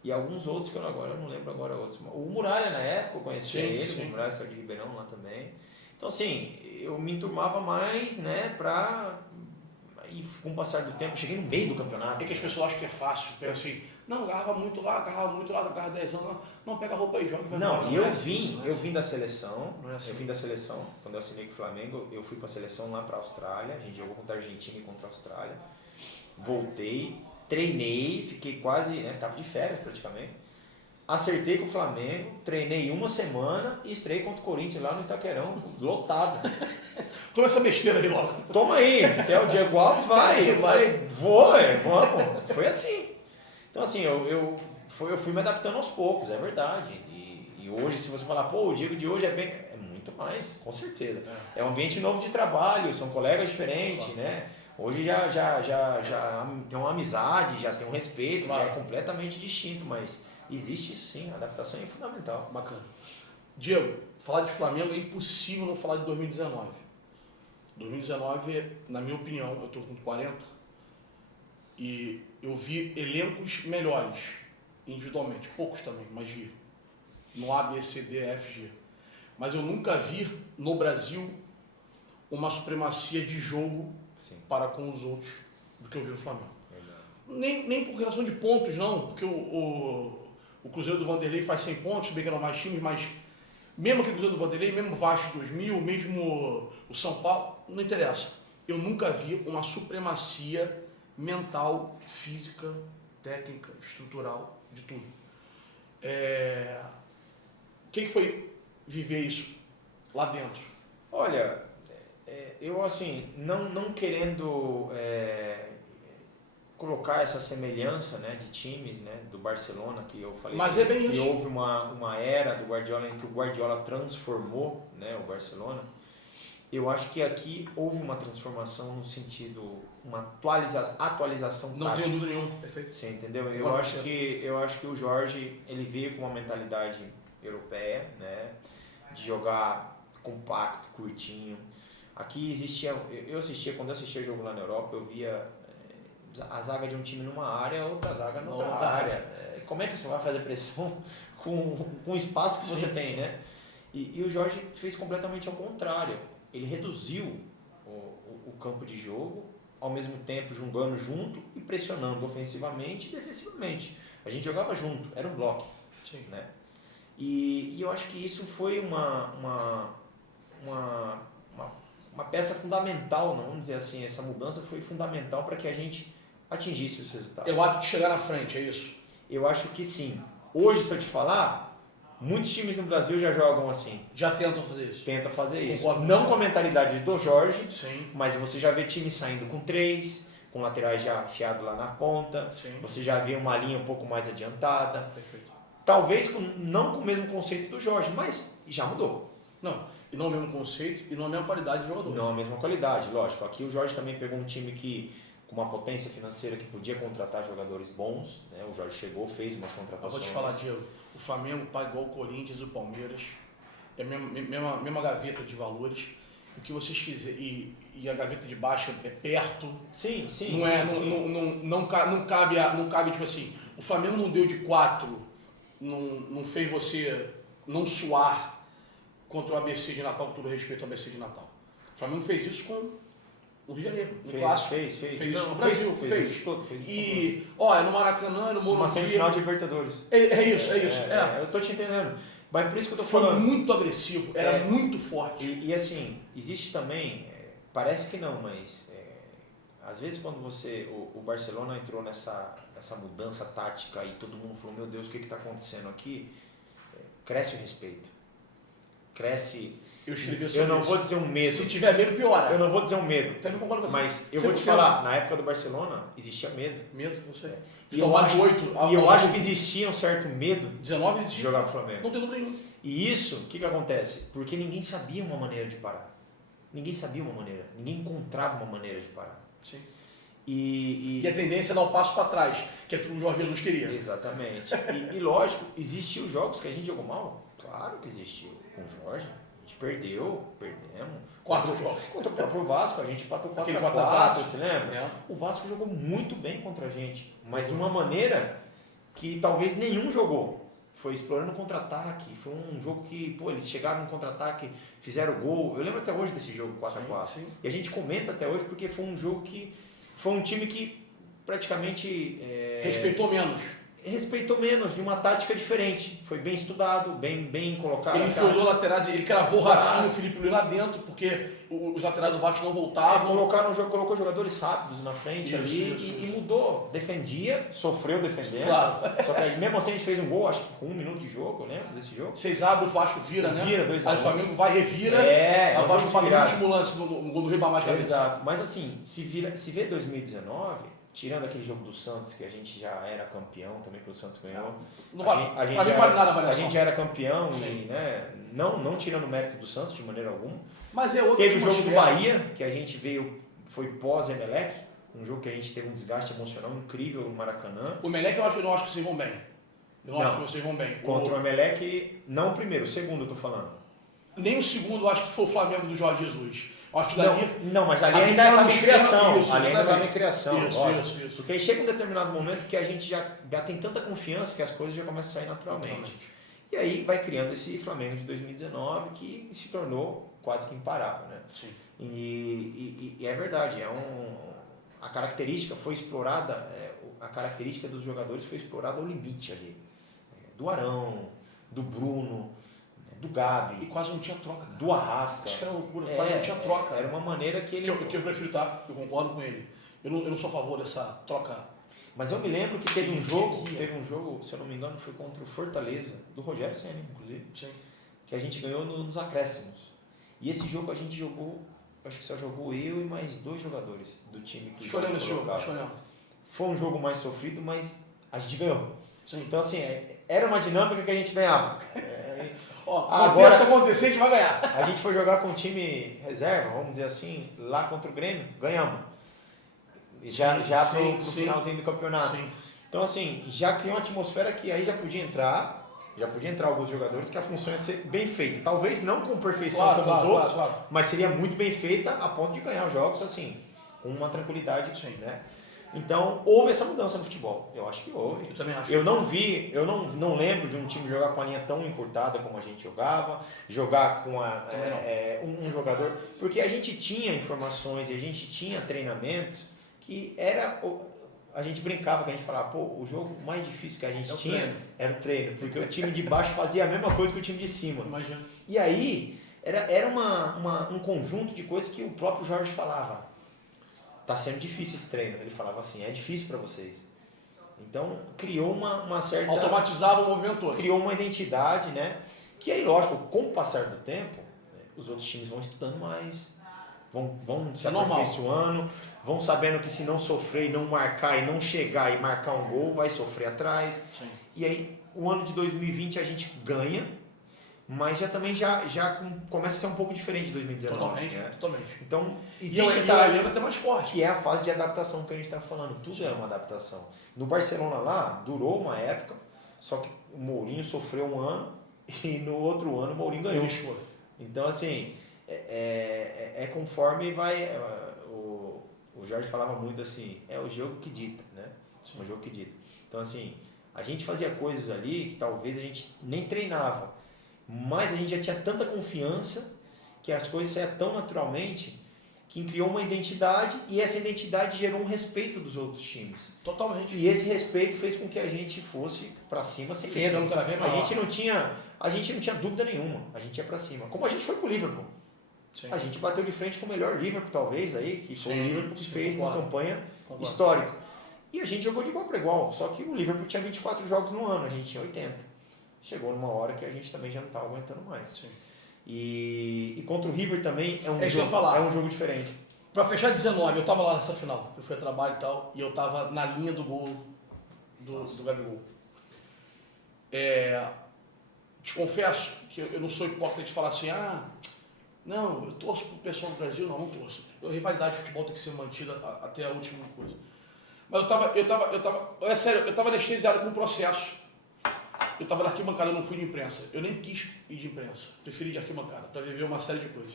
e alguns outros que eu não lembro agora outros. O Muralha na época, eu conhecia ele, o Muralha saiu de Ribeirão lá também. Então assim, eu me enturmava mais, né? E com o passar do tempo, eu cheguei no meio do campeonato. É que as pessoas acham que é fácil. Pega assim, não, agarrava muito lá, agarrava 10 anos. Não, pega a roupa e joga e vai embora. Não, e eu vim da seleção, assim. eu vim da seleção, quando eu assinei com o Flamengo, eu fui pra seleção lá pra Austrália, a gente jogou contra a Argentina e contra a Austrália. Voltei, treinei, fiquei quase, né, tava de férias praticamente. Acertei com o Flamengo, treinei uma semana e estreiei contra o Corinthians lá no Itaquerão, lotado. Toma essa besteira aí logo. Toma aí, se é o Diego Alves, vai. Eu falei, vamos. Foi assim. Então assim, eu fui me adaptando aos poucos, é verdade. E hoje, se você falar, pô, o Diego de hoje é muito mais, com certeza. É um ambiente novo de trabalho, são colegas diferentes, né? Hoje já tem uma amizade, já tem um respeito, já é completamente distinto, mas existe isso sim, a adaptação é fundamental. Bacana. Diego, falar de Flamengo é impossível não falar de 2019. 2019, na minha opinião, eu estou com 40 e eu vi elencos melhores individualmente, poucos também, mas vi. No A, B, C, D, F, G. Mas eu nunca vi no Brasil uma supremacia de jogo para com os outros do que eu vi no Flamengo. Nem por relação de pontos, não, porque o Cruzeiro do Vanderlei faz 100 pontos, bem que eram mais times, mas mesmo aquele Cruzeiro do Vanderlei, mesmo o Vasco 2000, mesmo o São Paulo, não interessa. Eu nunca vi uma supremacia mental, física, técnica, estrutural, de tudo. O que foi viver isso lá dentro? Olha, eu assim, não querendo colocar essa semelhança, né, de times, né, do Barcelona, que eu falei. Mas é bem que isso. houve uma era do Guardiola em que o Guardiola transformou, né, o Barcelona. Eu acho que aqui houve uma transformação no sentido, uma atualização não tática. Não tenho dúvida nenhuma, perfeito. Você entendeu? Eu acho que o Jorge, ele veio com uma mentalidade europeia, né, de jogar compacto, curtinho. Aqui existia, quando eu assistia jogo lá na Europa, eu via a zaga de um time numa área, outra zaga na outra área. Como é que você vai fazer pressão com o espaço que você tem, né? E o Jorge fez completamente ao contrário. Ele reduziu o campo de jogo, ao mesmo tempo jogando junto e pressionando ofensivamente e defensivamente. A gente jogava junto, era um bloco. Sim. Né? E eu acho que isso foi uma peça fundamental, não vamos dizer assim, essa mudança foi fundamental para que a gente atingisse os resultados. É o ato de chegar na frente, é isso? Eu acho que sim. Hoje, se eu te falar, muitos times no Brasil já jogam assim. Já tentam fazer isso? Tentam fazer isso. Concordo Não com a mentalidade do Jorge, sim, mas você já vê times saindo com 3, com laterais já afiados lá na ponta. Sim. Você já vê uma linha um pouco mais adiantada. Perfeito. Talvez não com o mesmo conceito do Jorge, mas já mudou. Não, e não o mesmo conceito e não a mesma qualidade de jogador. Não a mesma qualidade, lógico. Aqui o Jorge também pegou um time com uma potência financeira que podia contratar jogadores bons, né? O Jorge chegou, fez umas contratações. Eu vou te falar, Diego, o Flamengo paga igual o Corinthians e o Palmeiras, é a mesma gaveta de valores. O que vocês fizerem, e a gaveta de baixo é perto. Sim. Não cabe, tipo assim, o Flamengo não deu de 4, não fez você não suar contra o ABC de Natal, com todo respeito ao ABC de Natal. O Flamengo fez isso com o Rio de Janeiro, no clássico. Fez isso no Brasil, fez. E, é no Maracanã, no Morumbi. Uma semifinal de Libertadores. É isso. Eu tô te entendendo. Mas por isso que eu tô Foi falando. muito agressivo, era muito forte. E assim, existe também, parece que não, mas às vezes quando o Barcelona entrou nessa mudança tática e todo mundo falou, meu Deus, o que está acontecendo aqui? Cresce o respeito. Cresce. Eu escrevi sobre Eu não vou dizer um medo. Se tiver medo, piora. Eu não vou dizer um medo. Também concordo com você. Mas eu vou te falar, na época do Barcelona, existia medo. Medo, não sei. E eu acho que existia um certo medo 19 de jogar pro Flamengo. Não tem dúvida nenhuma. E isso, o que acontece? Porque ninguém sabia uma maneira de parar. Ninguém encontrava uma maneira de parar. Sim. E a tendência é dar um passo para trás, que é tudo que o Jorge Jesus queria. Exatamente. E lógico, existiu jogos que a gente jogou mal? Claro que existiu. Com o Jorge, a gente perdemos. 4 jogos. Contra o próprio Vasco, a gente empatou 4x4, você lembra? É. O Vasco jogou muito bem contra a gente, mas de uma maneira que talvez nenhum jogou. Foi explorando contra-ataque, foi um jogo que, eles chegaram no contra-ataque, fizeram gol. Eu lembro até hoje desse jogo 4x4. Sim. E a gente comenta até hoje porque foi um jogo que foi um time que praticamente respeitou menos, de uma tática diferente. Foi bem estudado, bem colocado. Ele enfiou laterais, ele cravou o Rafinha e o Felipe Luiz lá dentro, porque os laterais do Vasco não voltavam. Colocou jogadores rápidos na frente e mudou. Defendia, sofreu defendendo. Claro. Só que aí, mesmo assim a gente fez um gol, acho que com 1 minuto de jogo, lembra desse jogo? Vocês abrem, o Vasco vira, né? Vira, 2-1. Aí o Flamengo vai, revira. Aí o Vasco paga o último lance no gol do Ribamar de cabeça. Exato. Mas assim, se vê 2019... Tirando aquele jogo do Santos, que a gente já era campeão também, que o Santos ganhou. Não vale nada a avaliação. A gente já era campeão, e, né, não tirando o mérito do Santos de maneira alguma. Mas é outra. Teve o jogo do Bahia, que a gente veio, foi pós-Emelec, um jogo que a gente teve um desgaste emocional incrível no Maracanã. O Emelec eu não acho que vocês vão bem. Eu não acho que vocês vão bem. Contra o Emelec, não o primeiro, o segundo eu tô falando. Nem o segundo eu acho que foi o Flamengo do Jorge Jesus. Acho que não, mas ali ainda estava em criação. Isso, ali ainda estava em criação. Isso. Porque aí chega um determinado momento que a gente já tem tanta confiança que as coisas já começam a sair naturalmente. E aí vai criando esse Flamengo de 2019 que se tornou quase que imparável, né? Sim. E é verdade, a característica foi explorada, a característica dos jogadores foi explorada ao limite ali. Do Arão, do Bruno, do Gabi. E quase não tinha troca, cara. Do Arrasca. Isso era loucura, quase não tinha troca. Era uma maneira que ele... Que eu prefiro, tá? Eu concordo com ele. Eu não sou a favor dessa troca. Mas eu me lembro que teve um jogo, se eu não me engano, foi contra o Fortaleza, do Rogério Ceni, inclusive. Sim. Que a gente ganhou nos acréscimos. E esse jogo a gente jogou, acho que só jogou eu e mais 2 jogadores do time que escolheu esse jogo. Foi um jogo mais sofrido, mas a gente ganhou. Sim. Então, assim, era uma dinâmica que a gente ganhava. Agora que acontecer, a gente vai ganhar. A gente foi jogar com um time reserva, vamos dizer assim, lá contra o Grêmio, ganhamos. Já pro finalzinho do campeonato. Sim. Então, assim, já criou uma atmosfera que aí já podia entrar alguns jogadores que a função ia ser bem feita. Talvez não com perfeição como os outros, mas seria muito bem feita a ponto de ganhar os jogos, assim, com uma tranquilidade, né? Então, houve essa mudança no futebol. Eu acho que houve. Eu também acho. Eu não lembro de um time jogar com a linha tão encurtada como a gente jogava, jogar com um jogador... Porque a gente tinha informações e a gente tinha treinamentos que era... A gente brincava, que a gente falava, o jogo mais difícil que a gente tinha era o treino, porque o time de baixo fazia a mesma coisa que o time de cima. Imagina. E aí, era um conjunto de coisas que o próprio Jorge falava. Tá sendo difícil esse treino. Ele falava assim, é difícil para vocês. Então, criou uma certa... Automatizava o movimento todo. Criou uma identidade, né? Que aí, lógico, com o passar do tempo, os outros times vão estudando mais, vão se aperfeiçoando, vão sabendo que se não sofrer e não marcar e não chegar e marcar um gol, vai sofrer atrás. Sim. E aí, o ano de 2020 a gente ganha, mas já começa a ser um pouco diferente de 2019. Totalmente. Então, existe essa lembra até mais forte. Que é a fase de adaptação que a gente está falando. Tudo é uma adaptação. No Barcelona lá, durou uma época, só que o Mourinho sofreu um ano e no outro ano o Mourinho ganhou. Então, assim, conforme vai... O Jorge falava muito assim, é o jogo que dita, né? O jogo que dita. Então, assim, a gente fazia coisas ali que talvez a gente nem treinava, mas a gente já tinha tanta confiança que as coisas saíam tão naturalmente que criou uma identidade e essa identidade gerou um respeito dos outros times. Totalmente. E esse respeito fez com que a gente fosse para cima sem medo. A gente não tinha dúvida nenhuma. A gente ia para cima. Como a gente foi com o Liverpool. Sim. A gente bateu de frente com o melhor Liverpool, talvez, aí, que foi o Liverpool que fez uma campanha histórica. E a gente jogou de igual para igual. Só que o Liverpool tinha 24 jogos no ano, a gente tinha 80. Chegou numa hora que a gente também já não estava aguentando mais. Sim. E contra o River também é um jogo diferente. Para fechar 19, eu estava lá nessa final. Eu fui a trabalho e tal, e eu estava na linha do gol do Gabigol. Te confesso que eu não sou hipócrita de falar assim, não, eu torço pro pessoal do Brasil, não torço. A rivalidade de futebol tem que ser mantida até a última coisa. Mas é sério, eu estava anestesiado com o processo. Eu estava na arquibancada, eu não fui de imprensa. Eu nem quis ir de imprensa. Preferi ir de arquibancada, para viver uma série de coisas.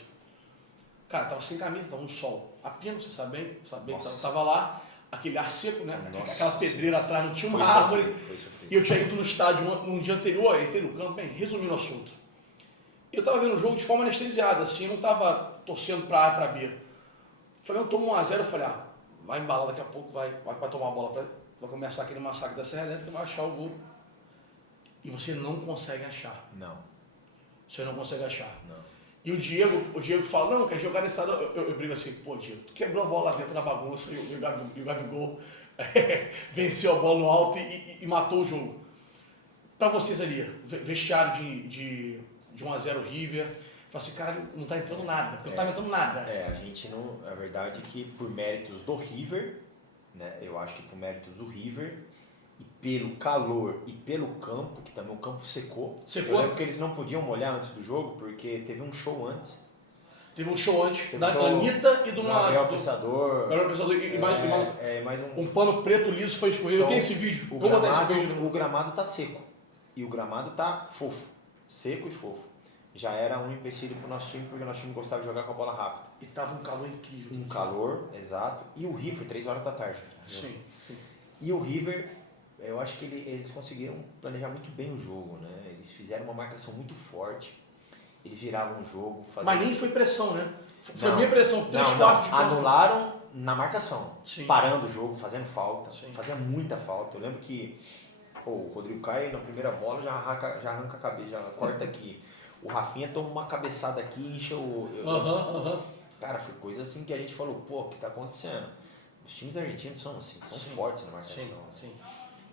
Cara, tava sem camisa, tava um sol. Apenas, você sabe bem, tava lá, aquele ar seco, né? Aquela pedreira atrás, não tinha uma árvore. E eu tinha ido no estádio num dia anterior, entrei no campo, resumindo o assunto. Eu tava vendo o jogo de forma anestesiada, assim, eu não tava torcendo pra A e pra B. O Flamengo tomou 1-0, eu falei, vai embalar daqui a pouco, vai tomar a bola, vai começar aquele massacre da Serra Elétrica, vai achar o gol. E você não consegue achar. Não. Você não consegue achar. Não. E o Diego fala, não, quer jogar nesse lado. Eu brigo assim, pô, Diego, tu quebrou a bola lá dentro da bagunça e o Gabigol venceu a bola no alto e matou o jogo. Pra vocês ali, vestiário de 1-0 River, fala assim, cara, não tá entrando nada, não tá entrando nada. A gente não. A verdade é que por méritos do River, né? Eu acho que por méritos do River, e pelo calor e pelo campo, que também o campo secou. Eu lembro que eles não podiam molhar antes do jogo, porque teve um show antes. Teve um show antes da Anitta e do Gabriel Pensador. Gabriel Pensador e mais um pano preto liso foi escolhido. Então, eu tenho esse vídeo. O gramado tá seco. E o gramado tá fofo. Seco e fofo. Já era um empecilho pro nosso time, porque o nosso time gostava de jogar com a bola rápida. E tava um calor incrível. Um calor, exato. E o River, 3 horas da tarde. Sim. E o River, eu acho que eles conseguiram planejar muito bem o jogo, né? Eles fizeram uma marcação muito forte. Eles viravam o jogo. Mas nem foi pressão, né? Foi minha pressão, 3 quartos de campo. Anularam na marcação. Sim. Parando o jogo, fazendo falta. Sim. Fazia muita falta. Eu lembro que o Rodrigo Caio, na primeira bola, já arranca a cabeça, já corta aqui. O Rafinha toma uma cabeçada aqui e enche o... Cara, foi coisa assim que a gente falou, pô, o que tá acontecendo? Os times argentinos são assim, são fortes na marcação. Sim.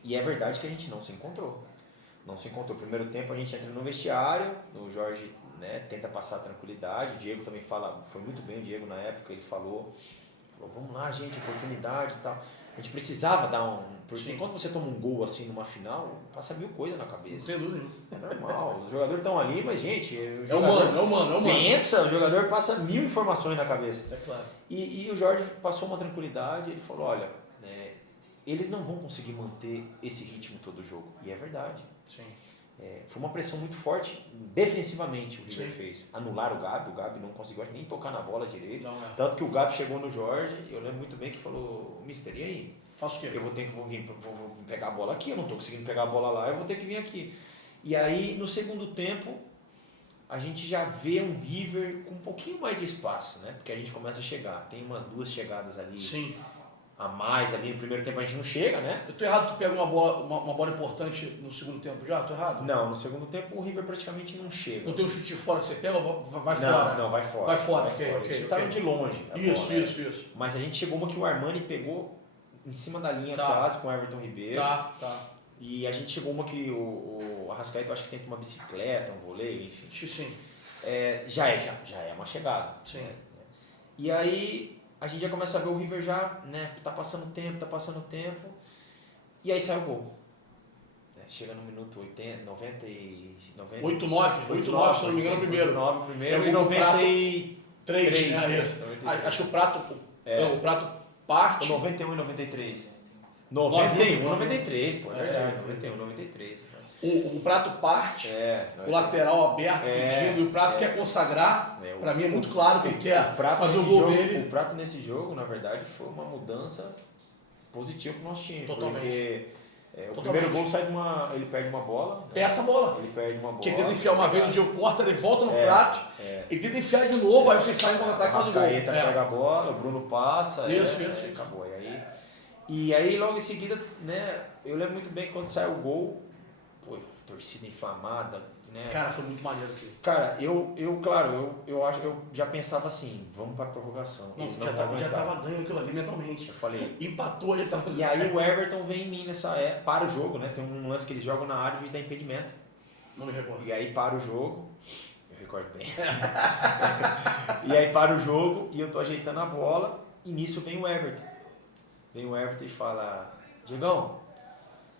E é verdade que a gente não se encontrou. Não se encontrou. Primeiro tempo a gente entra no vestiário, o Jorge, né, tenta passar tranquilidade, o Diego também fala, foi muito bem o Diego na época, ele falou vamos lá, gente, oportunidade e tal. A gente precisava dar um... Porque quando você toma um gol assim numa final, passa 1000 coisas na cabeça. Sem dúvida. É normal. Os jogadores estão ali, mas, gente... É humano. Pensa, o jogador passa 1000 informações na cabeça. É claro. E o Jorge passou uma tranquilidade, ele falou, olha, eles não vão conseguir manter esse ritmo todo o jogo. E é verdade. Sim. Foi uma pressão muito forte, defensivamente o River fez. Anularam o Gabi não conseguiu nem tocar na bola direito. Tanto que o Gabi chegou no Jorge, eu lembro muito bem que falou, mister, e aí? Faço o quê? Eu vou pegar a bola aqui, eu não estou conseguindo pegar a bola lá, eu vou ter que vir aqui. E aí, no segundo tempo, a gente já vê um River com um pouquinho mais de espaço, né? Porque a gente começa a chegar. Tem umas 2 chegadas ali. Sim. A mais ali no primeiro tempo a gente não chega, né? Eu tô errado, tu pega uma bola importante no segundo tempo já? Tô errado? Não, no segundo tempo o River praticamente não chega. Não tem um chute de fora que você pega ou vai não, fora? Não, vai fora. Vai fora, ok. Eles estavam de longe. Isso. Mas a gente chegou uma que o Armani pegou em cima da linha quase com o Everton Ribeiro. Tá. E a gente chegou uma que o Arrascaeta, eu acho que tenta uma bicicleta, um voleio, enfim. Sim. Já é uma chegada. Sim. Né? E aí a gente já começa a ver o River já, né? Tá passando tempo. E aí sai o gol. Chega no minuto 80, 90 e... 8-9, se não me engano, primeiro. 8-9 primeiro e 93. Acho que o prato parte... 91 e 93. 91 e 93, pô, é verdade. 91 e 93. O prato parte, o lateral aberto pedindo, e o prato quer consagrar. Pra mim é muito claro que ele quer fazer o gol dele. O prato nesse jogo, na verdade, foi uma mudança positiva pro nosso time. Totalmente. Porque o primeiro gol sai de uma... Ele perde uma bola. Essa bola. Ele perde uma bola. Que ele tenta enfiar uma vez, o Diego corta, ele volta no prato. Ele tenta enfiar de novo, aí você sai em contra-ataque e faz o gol. Pega a bola, o Bruno passa. Isso. Acabou. E aí, logo em seguida, né? Eu lembro muito bem que quando saiu o gol, pô, torcida inflamada, né? Cara, foi muito maneiro aqui. Cara, eu já pensava assim, vamos para a prorrogação. Já tava ganho aquilo ali mentalmente. Eu falei, empatou, já tava ganho. E aí o Everton vem em mim para o jogo, né? Tem um lance que eles jogam na área, o juiz dá impedimento. Não me recordo. E aí para o jogo, eu recordo bem. E aí para o jogo e eu tô ajeitando a bola e nisso vem o Everton. Vem o Everton e fala, Diegão,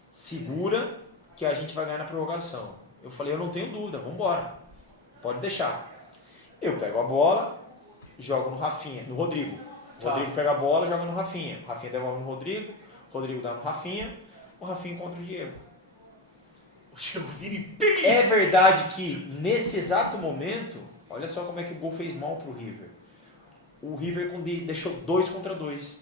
segura que a gente vai ganhar na prorrogação. Eu falei, eu não tenho dúvida, vamos embora. Pode deixar. Eu pego a bola, jogo no Rafinha, no Rodrigo. O Rodrigo pega a bola, joga no Rafinha. O Rafinha devolve no Rodrigo, o Rodrigo dá no Rafinha, o Rafinha contra o Diego. O Diego vira e pega. É verdade que nesse exato momento, olha só como é que o gol fez mal pro River. O River deixou 2 contra 2,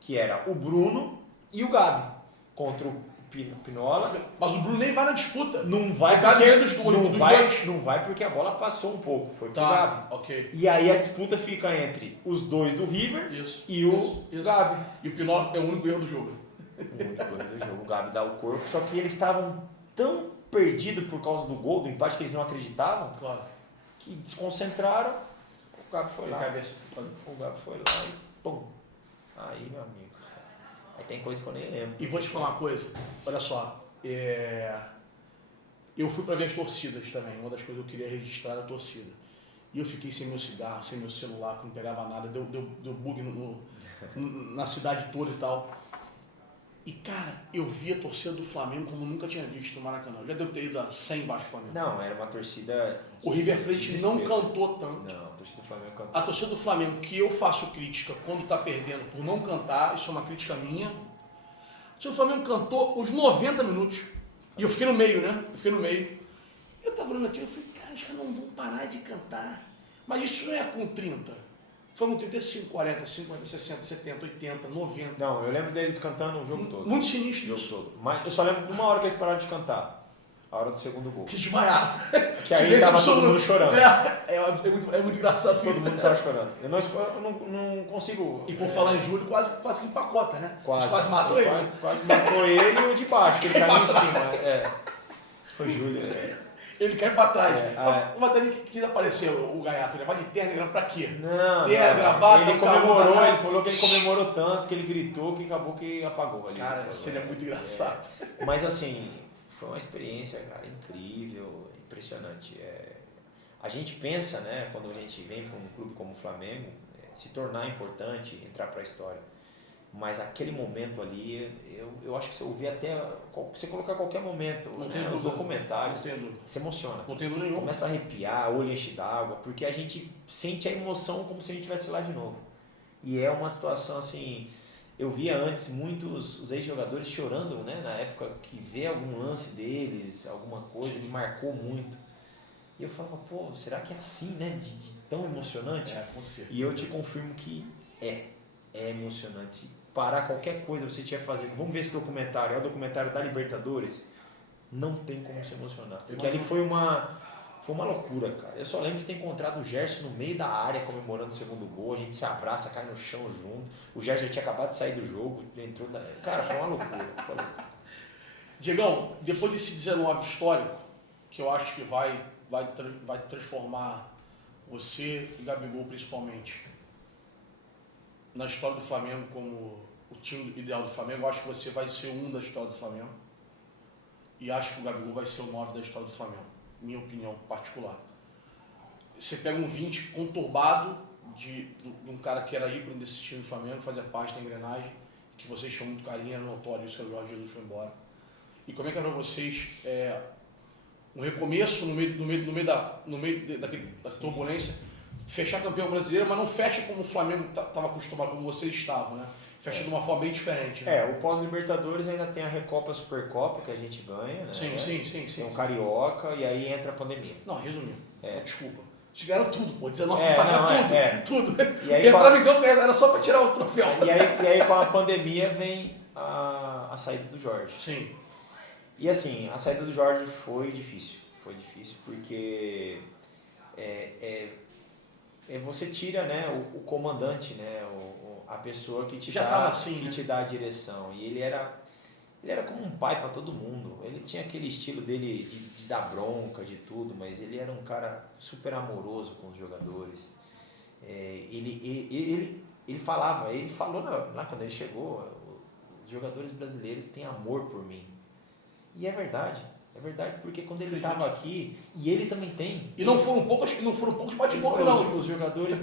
que era o Bruno e o Gabi, contra o Pinola. Mas o Bruno nem vai na disputa. Não vai O Gabi ganha dos dois. Não vai porque a bola passou um pouco, foi pro Tá, Gabi. ok. E aí a disputa fica entre os dois do River e o Gabi. E o Pinola é o único erro do jogo. O único erro do jogo. O Gabi dá o corpo, só que eles estavam tão perdidos por causa do gol, do empate, que eles não acreditavam, Claro. que desconcentraram, o Gabi foi lá. Cabeça. O Gabi foi lá e pum. Aí, meu amigo. Aí tem coisa que eu nem lembro. E vou te falar uma coisa, olha só, eu fui para ver as torcidas também, uma das coisas que eu queria registrar era a torcida. E eu fiquei sem meu cigarro, sem meu celular, que não pegava nada, deu bug na cidade toda e tal. E cara, eu vi a torcida do Flamengo como nunca tinha visto no Maracanã. Eu já devo ter ido a 100 baixo do Flamengo. Não, era uma torcida... O River Plate não cantou tanto. Não, a torcida do Flamengo cantou. A torcida do Flamengo, que eu faço crítica quando tá perdendo por não cantar, isso é uma crítica minha. A torcida do Flamengo cantou os 90 minutos. E eu fiquei no meio, né? Eu tava olhando aquilo e falei, cara, os caras não vão parar de cantar. Mas isso não é com 30. Foi com 35, 40, 50, 60, 70, 80, 90. Não, eu lembro deles cantando o jogo todo. Muito sinistro O isso. jogo todo. Mas eu só lembro de uma hora que eles pararam de cantar. A hora do segundo gol. Que desmaiaram. Que aí tava todo mundo chorando. É muito engraçado. Todo mundo tava chorando. Eu não consigo... E por falar em Júlio, quase que empacota, né? Quase matou ele. Quase matou ele e o de baixo, que ele caiu em cima. O Júlio... Ele cai pra trás. Mas também quis aparecer o Gaiato. Ele vai de terno, pra quê? Não, gravata, ele comemorou, ele falou que ele comemorou tanto, que ele gritou, que acabou que apagou ali. Cara, isso é muito engraçado. Mas assim, foi uma experiência, cara, incrível, impressionante. A gente pensa, né, quando a gente vem para um clube como o Flamengo, se tornar importante, entrar para a história. Mas aquele momento ali, eu acho que você ouvir até, você colocar qualquer momento, né, os documentários, se emociona. Não tem dúvida nenhuma. Começa a arrepiar, olho enche d'água, porque a gente sente a emoção como se a gente estivesse lá de novo. E é uma situação assim, eu via antes muitos os ex-jogadores chorando, né, na época que vê algum lance deles, alguma coisa que marcou muito. E eu falava, pô, será que é assim, né, de tão emocionante? Com certeza. E eu te confirmo que é emocionante. Parar qualquer coisa que você estiver fazendo, vamos ver esse documentário, é o documentário da Libertadores, não tem como se emocionar, porque ali foi uma loucura, cara. Eu só lembro de ter encontrado o Gerson no meio da área comemorando o segundo gol, a gente se abraça, cai no chão junto, o Gerson já tinha acabado de sair do jogo, entrou cara, foi uma loucura. Diegão, depois desse 19 histórico, que eu acho que vai transformar você e Gabigol principalmente na história do Flamengo como o time ideal do Flamengo, eu acho que você vai ser um da história do Flamengo e acho que o Gabigol vai ser o 9 da história do Flamengo, minha opinião particular. Você pega um 20 conturbado de um cara que era ícone desse time do Flamengo, fazia parte da engrenagem, que vocês tinham muito carinho, era notório isso, que o Jorge Jesus foi embora. E como é que era pra vocês um recomeço no meio daquela turbulência, fechar campeão brasileiro, mas não fecha como o Flamengo estava acostumado, como vocês estavam, né? Fecha de uma forma bem diferente. Né? O pós-Libertadores ainda tem a Recopa, a Supercopa, que a gente ganha, né? Sim. Tem o Carioca e aí entra a pandemia. Não, resumindo. Desculpa. Chegaram tudo, pô. 19 tudo. E aí, entrava em campo, era só para tirar o troféu. E aí com a pandemia vem a saída do Jorge. Sim. E assim, a saída do Jorge foi difícil. Foi difícil porque você tira, né, o comandante, né, a pessoa que te te dá a direção. E ele era como um pai para todo mundo. Ele tinha aquele estilo dele de dar bronca, de tudo, mas ele era um cara super amoroso com os jogadores. Ele falou lá quando ele chegou, os jogadores brasileiros têm amor por mim. E é verdade porque quando ele estava aqui, e ele também tem. E não foram poucos bate-boca, não. Os jogadores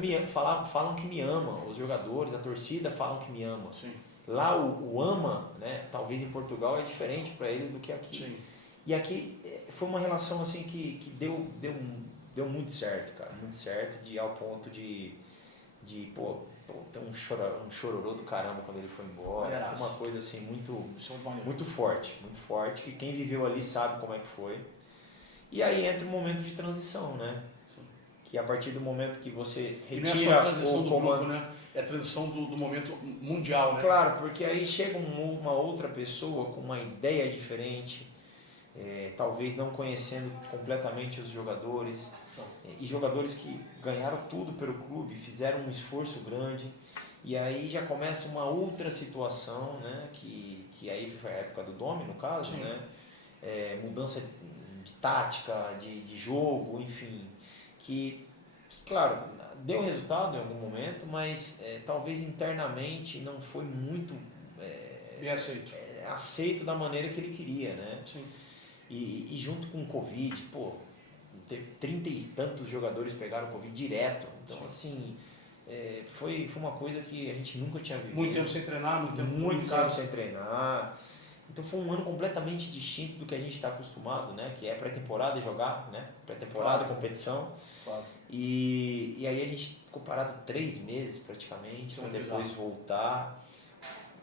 falam que me amam, os jogadores, a torcida falam que me ama. Sim. Lá o ama, né, talvez em Portugal é diferente para eles do que aqui. Sim. E aqui foi uma relação assim que deu muito certo, cara, muito certo, ao ponto de ter um chororô do caramba quando ele foi embora. Foi uma coisa assim muito forte, que quem viveu ali sabe como é que foi. E aí entra um momento de transição, né? Sim. que a partir do momento que você E não é só a retira transição o do comando... grupo, né? É a transição do momento mundial, né? Claro, porque aí chega uma outra pessoa com uma ideia diferente, talvez não conhecendo completamente os jogadores, e jogadores que ganharam tudo pelo clube, fizeram um esforço grande, e aí já começa uma outra situação, né? Que aí foi a época do Domi, no caso, Sim. né? Mudança de tática, de jogo, enfim, que, claro, deu resultado em algum momento, mas talvez internamente não foi muito Bem aceito. aceito da maneira que ele queria, né? Sim. E junto com o Covid, teve 30 e tantos jogadores pegaram Covid direto, então assim, foi uma coisa que a gente nunca tinha vivido. Muito tempo sem treinar, muito tempo sem treinar. Então foi um ano completamente distinto do que a gente está acostumado, né? Que é pré-temporada e jogar, né? Pré-temporada, claro. Competição. Claro. E aí a gente ficou parado 3 meses praticamente, para depois voltar.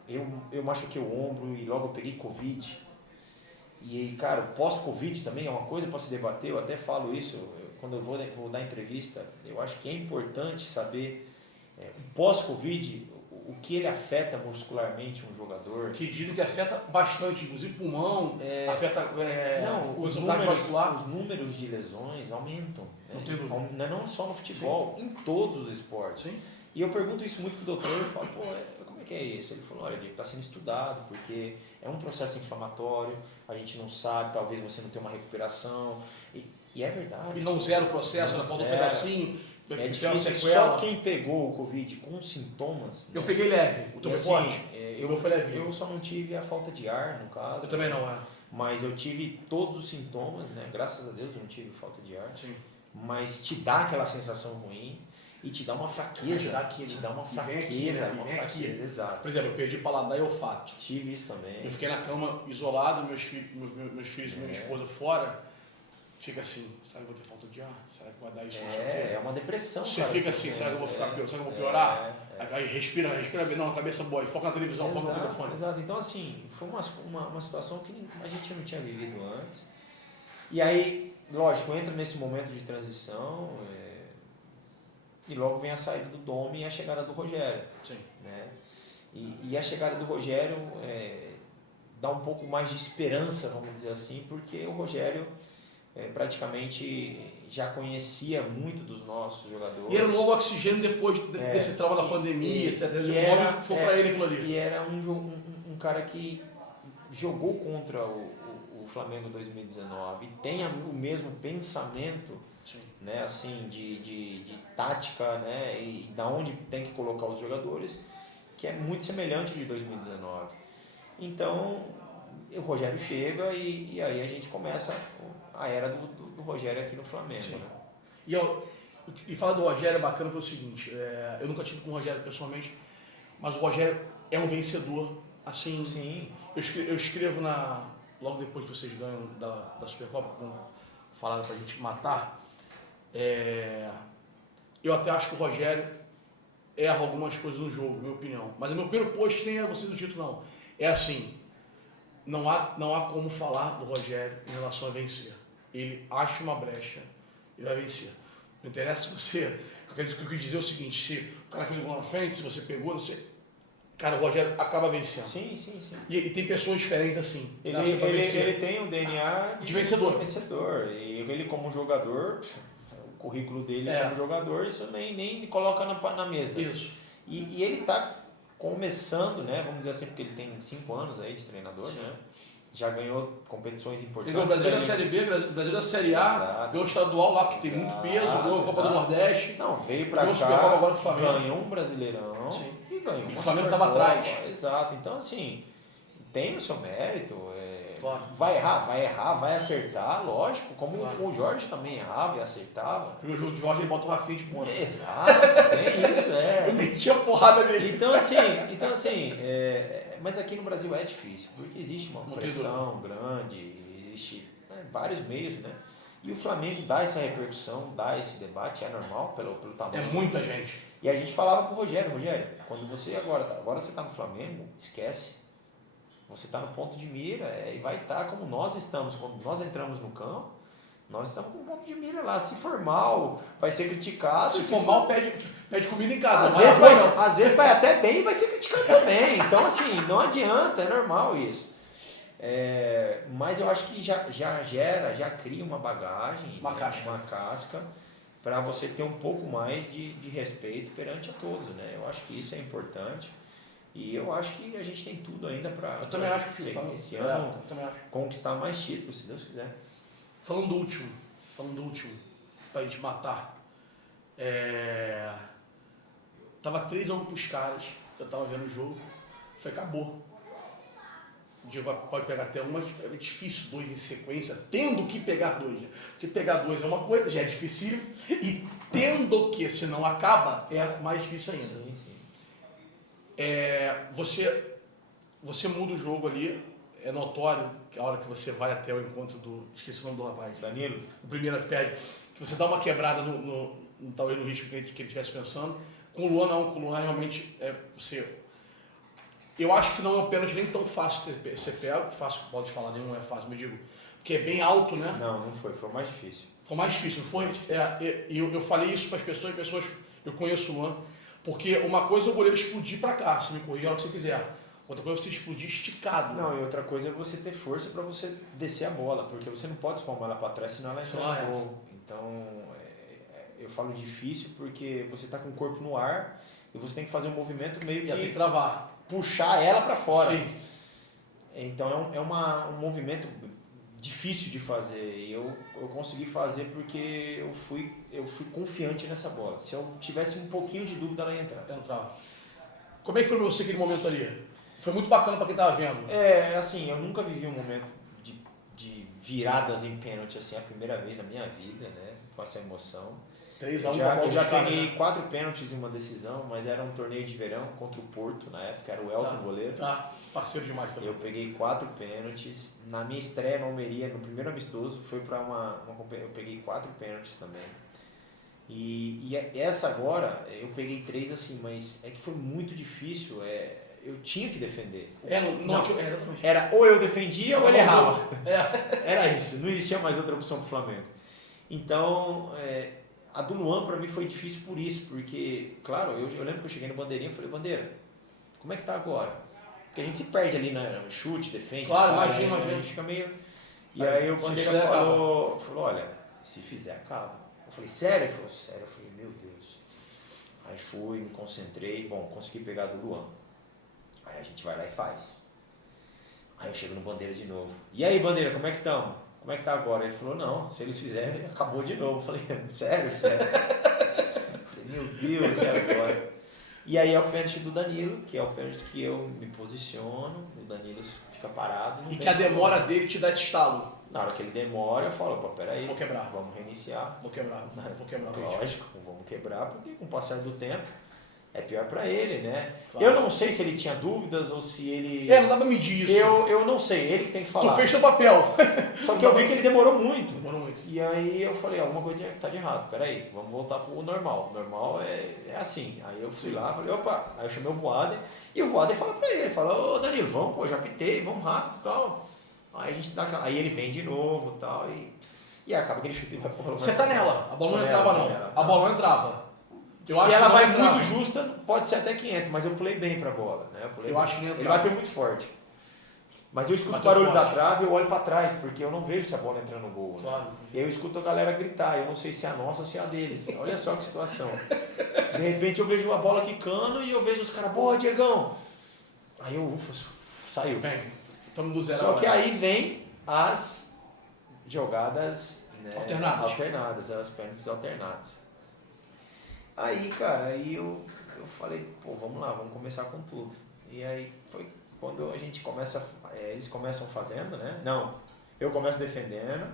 Eu machuquei o ombro e logo eu peguei Covid. E aí, cara, o pós-Covid também é uma coisa para se debater, eu até falo isso quando eu vou dar entrevista. Eu acho que é importante saber o pós-Covid, o que ele afeta muscularmente um jogador. Que dizem que afeta bastante, inclusive pulmão, afeta os números de lesões aumentam. Né? Não só no futebol, em todos os esportes. Sim. E eu pergunto isso muito pro doutor, eu falo, como é que é isso? Ele falou, olha, Diego, está sendo estudado, porque é um processo inflamatório, a gente não sabe, talvez você não tenha uma recuperação, e é verdade. E não zera o processo, ainda falta um pedacinho. É difícil, só quem pegou o Covid com sintomas... Eu peguei leve, o teu foi forte? Eu foi levinho. Eu só não tive a falta de ar, no caso. Eu também não, Mas eu tive todos os sintomas, né? Graças a Deus eu não tive falta de ar. Sim. Mas te dá aquela sensação ruim e te dá uma fraqueza. Te dá uma fraqueza, exato. Por exemplo, eu perdi paladar e olfato. Tive isso também. Eu fiquei na cama isolado, meus filhos e minha esposa fora. Fica assim, será que eu vou ter falta de ar? Será que vai dar isso? É uma depressão. Você fica assim, será que eu vou ficar pior? Será que eu vou piorar? Aí respira bem, não, a cabeça boa, foca na televisão, foca no telefone. Exato, então assim, foi uma situação que a gente não tinha vivido antes. E aí, lógico, entra nesse momento de transição e logo vem a saída do Domi e a chegada do Rogério. Sim. Né? E a chegada do Rogério dá um pouco mais de esperança, vamos dizer assim, porque o Rogério praticamente já conhecia muito dos nossos jogadores. E era um novo oxigênio depois desse trauma da pandemia, etc. Foi para ele aquilo ali. E era um cara que jogou contra o Flamengo 2019 e tem o mesmo pensamento, né, assim, de tática, né, e da onde tem que colocar os jogadores, que é muito semelhante de 2019. Então, o Rogério chega e aí a gente começa a era do Rogério aqui no Flamengo. Né? E falar do Rogério é bacana pelo seguinte, eu nunca tive com o Rogério pessoalmente, mas o Rogério é um vencedor, assim. Sim. Eu escrevo logo depois que vocês ganham da Supercopa, como falaram pra gente matar, eu até acho que o Rogério erra algumas coisas no jogo, minha opinião. Mas o meu primeiro post nem é você do título, não. É assim, não há como falar do Rogério em relação a vencer. Ele acha uma brecha, ele vai vencer. Não interessa se você... O que eu quis dizer é o seguinte, se o cara fez um gol na frente, se você pegou, não sei... Cara, o Rogério acaba vencendo. Sim. E tem pessoas diferentes assim. Ele tem um DNA de vencedor. E ele como jogador, o currículo dele como jogador, isso nem coloca na mesa. Isso. E ele está começando, né? Vamos dizer assim, porque ele tem 5 anos aí de treinador, né? Já ganhou competições importantes. Ganhou o Brasil da Série B, Brasil da Série A, ganhou o estadual lá, porque tem muito peso, ganhou a Copa do Nordeste. Não, veio pra cá, Supercopa agora com o Flamengo. Ganhou um Brasileirão. Sim. E ganhou o Flamengo estava atrás. Exato. Então, assim, tem o seu mérito. Claro. Vai errar, vai acertar, lógico. Como o Jorge também errava e acertava. No jogo de Jorge ele bota uma fim de ponta. Exato, tem isso, Eu metia porrada nele. Então assim, mas aqui no Brasil é difícil, porque existe uma pressão grande, existe vários meios, né? E o Flamengo dá essa repercussão, dá esse debate, é normal pelo tamanho. É muita gente. E a gente falava pro Rogério, quando você agora você está no Flamengo, esquece. Você está no ponto de mira e vai estar como nós estamos. Quando nós entramos no campo, Nós estamos com um ponto de mira lá. Se for mal, vai ser criticado. Se for mal, pede comida em casa. Às vezes vai até bem e vai ser criticado também. Então, assim, não adianta, é normal isso. Mas eu acho que já cria uma bagagem, uma casca, para você ter um pouco mais de respeito perante a todos, né? Eu acho que isso é importante. E eu acho que a gente tem tudo ainda para esse ano conquistar mais títulos, se Deus quiser. Falando do último, pra gente matar. Tava 3-1 pros caras, eu tava vendo o jogo, acabou. O Diego pode pegar até um, mas é difícil 2 em sequência, tendo que pegar 2. Porque pegar 2 é uma coisa, já é difícil, e tendo que, se não acaba, é mais difícil ainda. Sim. Você muda o jogo ali, é notório que a hora que você vai até o encontro do... Esqueci o nome do rapaz. Danilo. O primeiro que pede, que você dá uma quebrada talvez no ritmo que ele estivesse pensando. Com o Luan não, com o Luan realmente eu acho que não é um pênalti nem tão fácil ser pego, pode falar, nenhum é fácil, me digo, que é bem alto, né? Não foi o mais difícil. Foi mais difícil, não foi? Eu falei isso para as pessoas, eu conheço o Luan, porque uma coisa é o goleiro explodir para cá, se me corrigir, é o que você quiser. Outra coisa é você explodir esticado. Não, e outra coisa é você ter força para você descer a bola, porque você não pode espalmar ela para trás, senão ela entra no gol. Então, eu falo difícil porque você está com o corpo no ar e você tem que fazer um movimento meio que... tem que travar. Puxar ela para fora. Sim. Então, é um movimento difícil de fazer. E eu consegui fazer porque eu fui confiante nessa bola. Se eu tivesse um pouquinho de dúvida, ela ia entrar. Entrava. Como é que foi para você aquele momento ali? Foi muito bacana para quem estava vendo. Assim, eu nunca vivi um momento de viradas em pênalti, assim, a primeira vez na minha vida, né? Com essa emoção. 3-1 Eu já peguei 4 pênaltis em uma decisão, mas era um torneio de verão contra o Porto, na época, era o Elton goleiro. Parceiro demais também. Eu peguei 4 pênaltis. Na minha estreia no Almeria, no primeiro amistoso, foi para eu peguei 4 pênaltis também. E essa agora, eu peguei 3 assim, mas é que foi muito difícil, eu tinha que defender. Era ou eu defendia ou ele errava. Era isso, não existia mais outra opção pro Flamengo. Então, a do Luan para mim foi difícil por isso, porque, claro, eu lembro que eu cheguei no Bandeirinha e falei, Bandeira, como é que tá agora? Porque a gente se perde ali, né? Chute, defende, claro, imagina. A gente fica meio... E aí o Bandeira falou, olha, se fizer, acaba. Eu falei, sério? Ele falou, sério. Eu falei, meu Deus. Aí fui, me concentrei, consegui pegar do Luan. Aí a gente vai lá e faz. Aí eu chego no Bandeira de novo. E aí, Bandeira, como é que estamos? Como é que tá agora? Ele falou, não, se eles fizerem, acabou de novo. Eu falei, sério? Eu falei, meu Deus, e agora? E aí é o pênalti do Danilo, que é o pênalti que eu me posiciono, o Danilo fica parado. E que a demora dele te dá esse estalo. Na hora que ele demora, eu falo, peraí, vou quebrar. Vamos reiniciar. Vou quebrar. Lógico, vamos quebrar, porque com o passar do tempo é pior pra ele, né? Claro. Eu não sei se ele tinha dúvidas ou se ele... não dá pra medir isso. Eu não sei, ele que tem que falar. Tu fez teu papel. Só que eu vi que ele demorou muito. Demorou muito. E aí eu falei, alguma coisa tá de errado, peraí, vamos voltar pro normal. O normal é assim. Aí eu fui lá, falei, opa, aí eu chamei o Voaden, e o Voaden fala pra ele, ô Danilo, vamos, já pitei, vamos rápido e tal. Aí a gente aí ele vem de novo tal, e acaba que ele chuta e vai pro... Você tá nela, a bola não entrava não. A bola não entrava. Se ela vai muito justa, pode ser até 500, mas eu pulei bem pra bola, né? Eu acho que nem ele bateu muito forte. Mas eu escuto o barulho da trave e eu olho pra trás, porque eu não vejo se a bola entra no gol. Claro. Né? E aí eu escuto a galera gritar, eu não sei se é a nossa ou se é a deles. Olha só que situação. De repente eu vejo uma bola quicando e eu vejo os caras, boa, Diegão! Aí eu, saiu. Bem, estamos do zero. Só que aí vem as jogadas, né, alternadas, as pênaltis alternadas. Aí, cara, eu falei, vamos lá, vamos começar com tudo. E aí foi quando a gente começa, eles começam fazendo, né? Não, eu começo defendendo,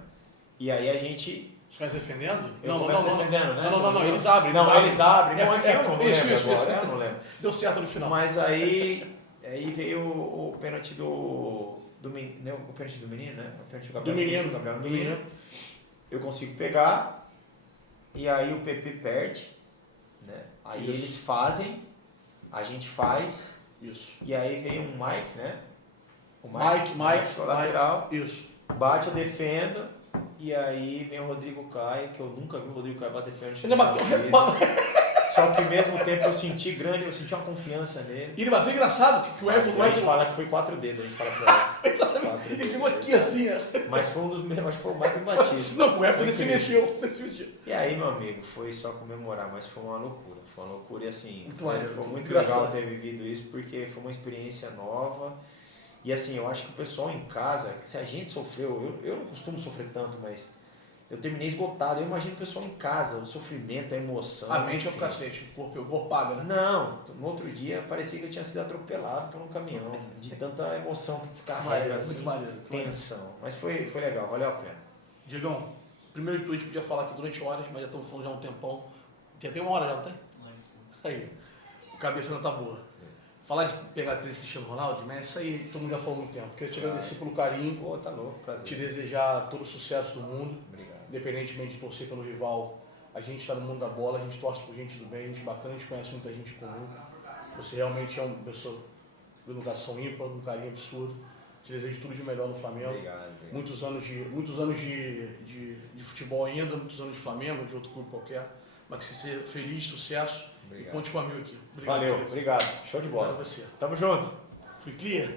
e aí a gente... Você começa defendendo? Eu começo defendendo, né? Não, eles abrem. Eles abrem. Não, enfim, eu não lembro agora, eu não lembro. Deu certo no final. Mas aí veio o pênalti do menino, o pênalti do menino, né? O pênalti do menino. Eu consigo pegar, e aí o PP perde. Né? Aí isso. Eles fazem, a gente faz, isso. E aí vem um Mike, né? O Mike lateral, isso. bate, eu defendo, E aí vem o Rodrigo Caio, que eu nunca vi o Rodrigo Caio bater pênalti. Ele bateu. Só que ao mesmo tempo eu senti grande, eu senti uma confiança nele. E ele bateu engraçado, que o Everton... A gente fala que foi 4 dedos, a gente fala pra ele. Exatamente. Ele ficou aqui assim, ó. Mas foi um dos meus, acho que foi o mais bem batido. Não, o Everton ele se mexeu. E aí, meu amigo, foi só comemorar, mas foi uma loucura. Foi uma loucura e assim, Muito foi maneiro, muito engraçado. legal ter vivido isso, porque foi uma experiência nova. E assim, eu acho que o pessoal em casa, se a gente sofreu, eu não costumo sofrer tanto, mas eu terminei esgotado. Eu imagino o pessoal em casa, o sofrimento, a emoção. A mente é o enfim. cacete, o corpo paga, né? Não, no outro dia parecia que eu tinha sido atropelado por um caminhão, de tanta emoção que descarrega, assim, Muito maneiro. tensão. Mas foi legal, valeu a pena. Diegão, primeiro de tudo a gente podia falar aqui durante horas, mas já estamos falando já há um tempão. Já tem 1 hora já, não tem? Aí, o cabeça não tá boa. Falar de pegar de Cristiano Ronaldo, mas isso aí todo mundo já falou há muito tempo. Queria te agradecer pelo carinho, Pô, tá louco, prazer. te desejar todo o sucesso do mundo, Obrigado. independentemente de torcer pelo rival. A gente está no mundo da bola, a gente torce por gente do bem, gente bacana, a gente conhece muita gente comum. Você realmente é uma pessoa de educação ímpar, de um carinho absurdo. Te desejo tudo de melhor no Flamengo. Obrigado. Muitos anos de futebol ainda, muitos anos de Flamengo, de outro clube qualquer. Mas que você seja feliz, sucesso. Obrigado. E conte comigo aqui. Obrigado. Valeu, obrigado. Show de bola. Obrigado a você. Tamo junto. Fui clear.